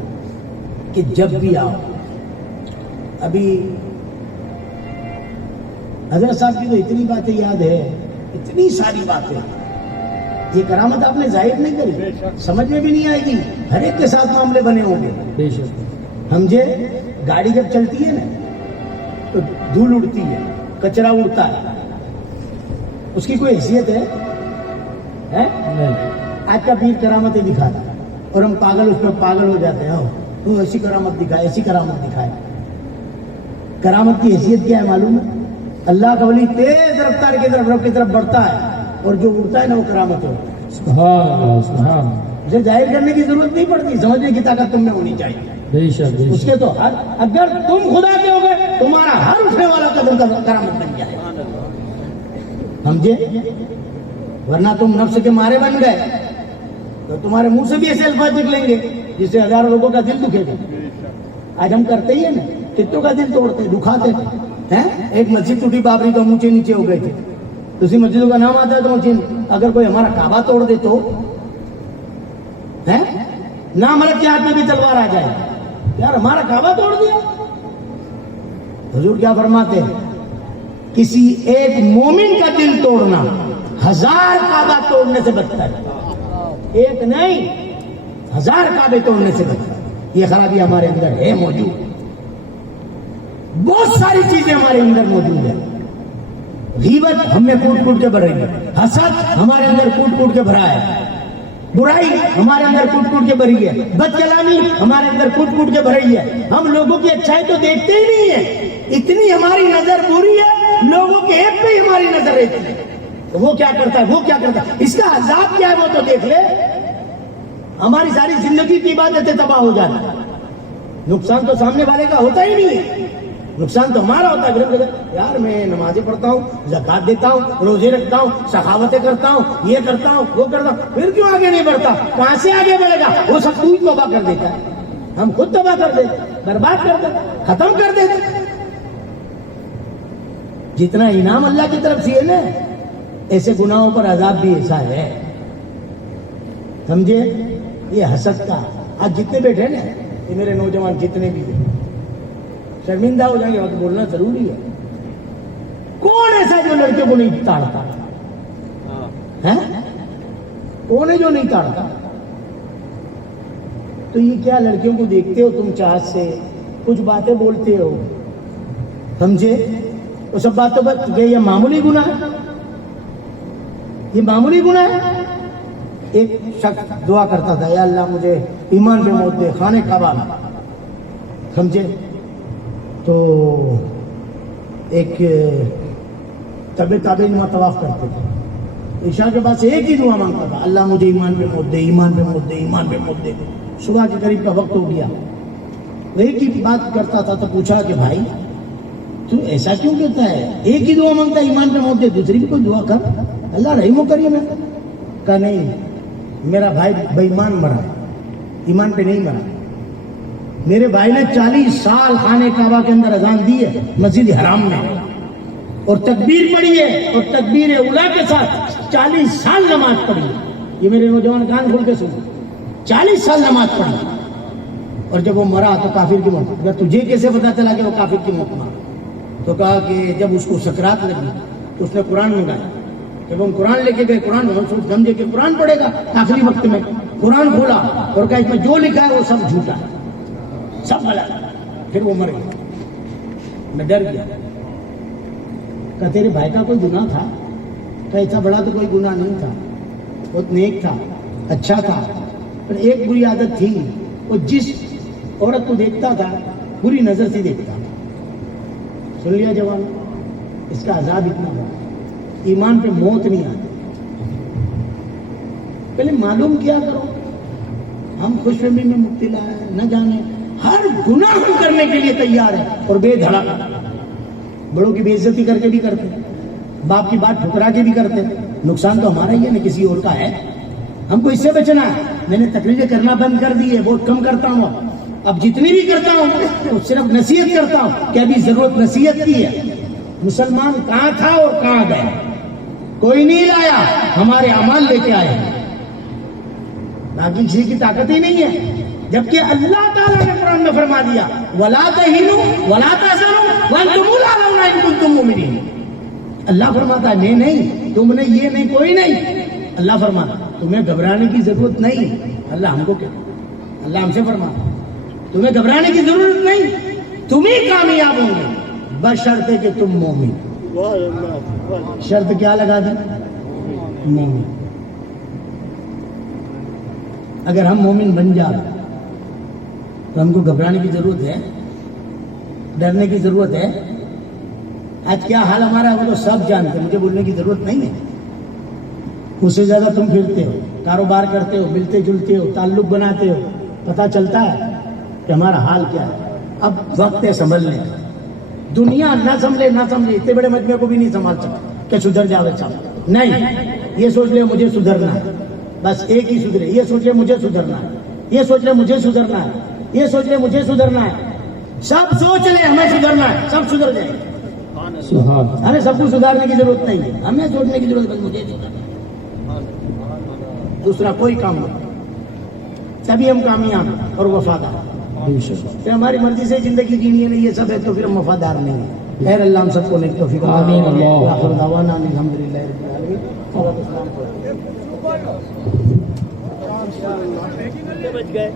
کہ جب بھی آؤ. ابھی حضرت صاحب کی تو اتنی باتیں یاد ہے، اتنی ساری باتیں. یہ کرامت آپ نے ظاہر نہیں کری، سمجھ میں بھی نہیں آئے گی. ہر ایک کے ساتھ معاملے بنے ہوں گے. بے شک. سمجھے؟ گاڑی جب چلتی ہے نا تو دھول اڑتی ہے، کچرا اڑتا ہے، اس کی کوئی حیثیت ہے؟ نہیں. آج کا پیر کرامتیں دکھاتا اور ہم پاگل اس پر پاگل ہو جاتے ہیں. وہ ایسی کرامت دکھائے، ایسی کرامت دکھائے. کرامت کی حیثیت کیا ہے معلوم ہے؟ اللہ کا ولی تیز رفتار کی طرف رب کی طرف بڑھتا ہے اور جو اڑتا ہے نا وہ کرامت ہوتا ہے. سبحان اللہ سبحان. اسے ظاہر کرنے کی ضرورت نہیں پڑتی، سمجھنے کی طاقت تم میں ہونی چاہیے. بے شک بے اس شک کے تو اگر تم خدا کے ہو گئے تمہارا ہر اٹھنے والا قدم کرامت بن جائے، سمجھے؟ ورنہ تم نفس کے مارے بن گئے تو تمہارے منہ سے بھی ایسے الفاظ نکلیں گے جس سے ہزاروں لوگوں کا دل دکھے گا۔ آج ہم کرتے ہی ہیں نا، کتوں کا دل توڑتے دکھاتے ہیں۔ ایک مسجد ٹوٹی بابری تو ہم اونچے نیچے ہو گئے تھے، دوسری مسجدوں کا نام آتا ہے تو اونچے، اگر کوئی ہمارا کعبہ توڑ دے تو نامرد کے ہاتھ میں بھی تلوار آ جائے، یار ہمارا کعبہ توڑ دیا۔ حضور کیا فرماتے ہیں؟ کسی ایک مومن کا دل توڑنا 1000 کعبہ توڑنے سے بدتر ہے، ایک نہیں 1000 کعبے توڑنے سے بدتر۔ یہ خرابی ہمارے اندر ہے موجود، بہت ساری چیزیں ہمارے اندر موجود ہیں۔ غیبت ہم میں کوٹ کوٹ کے بھر رہی ہے، حسد ہمارے اندر کوٹ کوٹ کے بھرا ہے، برائی ہمارے اندر کوٹ کوٹ کے بھری ہے، بد کلامی ہمارے اندر کوٹ کوٹ کے بھری ہے۔ ہم لوگوں کی اچھائی تو دیکھتے ہی نہیں ہے، اتنی ہماری نظر بری ہے، لوگوں کے ایپ پہ ہی ہماری نظر رہتی ہے، وہ کیا کرتا ہے، وہ کیا کرتا ہے، اس کا عذاب کیا ہے وہ تو دیکھ لے۔ ہماری ساری زندگی کی عبادتیں تباہ ہو جاتی ہیں، نقصان تو سامنے والے کا ہوتا ہی نہیں ہے، نقصان تو ہمارا ہوتا ہے۔ یار میں نمازیں پڑھتا ہوں، زکات دیتا ہوں، روزے رکھتا ہوں، سخاوتیں کرتا ہوں، یہ کرتا ہوں، وہ کرتا ہوں، پھر کیوں آگے نہیں بڑھتا؟ کہاں سے آگے بڑھے گا؟ وہ سب تو ہی توبہ کر دیتا ہے، ہم خود تباہ کر دیتے، برباد کر دیتے، ختم کر دیتے۔ جتنا انعام اللہ کی طرف سے ہے نا، ایسے گناہوں پر عذاب بھی ایسا ہے، سمجھے؟ یہ حسد کا آج جتنے بیٹھے نا، یہ میرے نوجوان جتنے بھی ہیں شرمندہ ہو جائیں گے، وقت بولنا ضروری ہے۔ کون ایسا جو لڑکیوں کو نہیں تاڑتا ہے؟ کون ہے جو نہیں تاڑتا؟ تو یہ کیا لڑکیوں کو دیکھتے ہو تم چاہت سے، کچھ باتیں بولتے ہو، سمجھے؟ وہ سب باتوں پر یہ معمولی گناہ ہے، یہ معمولی گناہ ہے۔ ایک شخص دعا کرتا تھا، یا اللہ مجھے ایمان پہ موت دے، خانے کعبہ میں، سمجھے؟ تو ایک تابع نما طواف کرتے تھے، عشاء کے بعد سے ایک ہی دعا مانگتا تھا، اللہ مجھے ایمان پہ موت دے، ایمان پہ موت دے، ایمان پہ موت دے۔ صبح کے قریب کا وقت ہو گیا، ایک ہی بات کرتا تھا، تو پوچھا کہ بھائی تو ایسا کیوں کہتا ہے؟ ایک ہی دعا مانگتا ہے ایمان پہ موت دے، دوسری بھی کوئی دعا کر، اللہ رحیم و کریم ہے۔ کہا نہیں، میرا بھائی بے ایمان مرا، ایمان پہ نہیں مرا۔ میرے بھائی نے 40 سال خانے کعبہ کے اندر اذان دی ہے، مسجد حرام میں، اور تکبیر پڑھی ہے، اور تکبیر اولا کے ساتھ 40 سال نماز پڑھی ہے۔ یہ میرے نوجوان کان کھول کے سنو، 40 سال نماز پڑھی، اور جب وہ مرا تو کافر کی موت۔ اگر تجھے کیسے پتا چلا کہ وہ کافر کی موت مرا؟ تو کہا کہ جب اس کو سکرات لگی تو اس نے قرآن منگایا، جب ہم قرآن لے کے گئے، قرآن سمجھے کہ قرآن پڑھے گا آخری وقت میں، قرآن کھولا اور کہا اس میں جو لکھا ہے وہ سب جھوٹا ہے، سب غلط۔ پھر وہ مر گیا، میں ڈر گیا۔ کہ تیرے بھائی کا کوئی گناہ تھا؟ کہ ایسا بڑا تو کوئی گناہ نہیں تھا، بہت نیک تھا، اچھا تھا، پر ایک بری عادت تھی، وہ جس عورت کو دیکھتا تھا بری نظر سے دیکھتا۔ سن لیا جوان؟ اس کا عذاب اتنا بڑا، ایمان پہ موت نہیں آتی۔ پہلے معلوم کیا کرو، ہم خوش فہمی میں مبتلا ہے، نہ جانے ہر گناہ کرنے کے لیے تیار ہے، اور بے دھڑک بڑوں کی بے عزتی کر کے بھی کرتے، باپ کی بات ٹھکرا کے بھی کرتے۔ نقصان تو ہمارا ہی ہے، نہ کسی اور کا ہے۔ ہم کو اس سے بچنا ہے۔ میں نے تقریریں کرنا بند کر دی ہے، بہت کم کرتا ہوں، اب جتنی بھی کرتا ہوں تو صرف نصیحت کرتا ہوں کہ ابھی ضرورت نصیحت کی ہے۔ مسلمان کہاں تھا اور کہاں گئے؟ کوئی نہیں لایا، ہمارے اعمال لے کے آئے۔ باقی کسی کی طاقت ہی نہیں ہے، جبکہ اللہ تعالیٰ نے قرآن میں فرما دیا وَلَا تَهِنُوا وَلَا تَحْزَنُوا وَأَنْتُمُ الْأَعْلَوْنَ إِن كُنتُم مُؤْمِنِينَ۔ اللہ فرماتا ہے میں نہیں، تم نے یہ نہیں، کوئی نہیں۔ اللہ فرماتا تمہیں گھبرانے کی ضرورت نہیں۔ اللہ ہم کو کہتا، اللہ ہم سے فرماتا تمہیں گھبرانے کی ضرورت نہیں، تم ہی کامیاب ہوں گے بشرط کہ تم مومن۔ شرط کیا لگا دی؟ مومن۔ اگر ہم مومن بن جائے تو ہم کو گھبرانے کی ضرورت ہے، ڈرنے کی ضرورت ہے؟ آج کیا حال ہمارا ہے وہ تو سب جانتے، مجھے بولنے کی ضرورت نہیں ہے۔ اس سے زیادہ تم پھرتے ہو، کاروبار کرتے ہو، ملتے جلتے ہو، تعلق بناتے ہو، پتہ چلتا ہے کہ ہمارا حال کیا ہے. اب وقت ہے سنبھلنے کا. دنیا نہ سنبھلے اتنے بڑے مجمع کو بھی نہیں سنبھال سکتا کہ سدھر جاوے صاحب. نہیں, یہ سوچ لے مجھے سدھرنا ہے, بس ایک ہی سدھرے. یہ سوچ لے مجھے سدھرنا ہے, یہ سوچ لے مجھے سدھرنا ہے, یہ سوچ لے مجھے سدھرنا ہے. سب سوچ لے ہمیں سدھرنا ہے, سب سدھر جائے. ہمیں سب کو سدھارنے کی ضرورت نہیں ہے, ہمیں سوچنے کی ضرورت ہے مجھے سدھرنا, دوسرا کوئی کام نہیں. تبھی ہم کامیاب اور وفادار. پھر ہماری مرضی سے زندگی جینی ہے, نہیں یہ سب ہے تو پھر ہم وفادار نہیں ہیں. خیر اللہ ہم سب کو نیک توفیق عطا آمین. فرمائے. آخر دعوانا الحمدللہ رب العالمین. بچ گئے.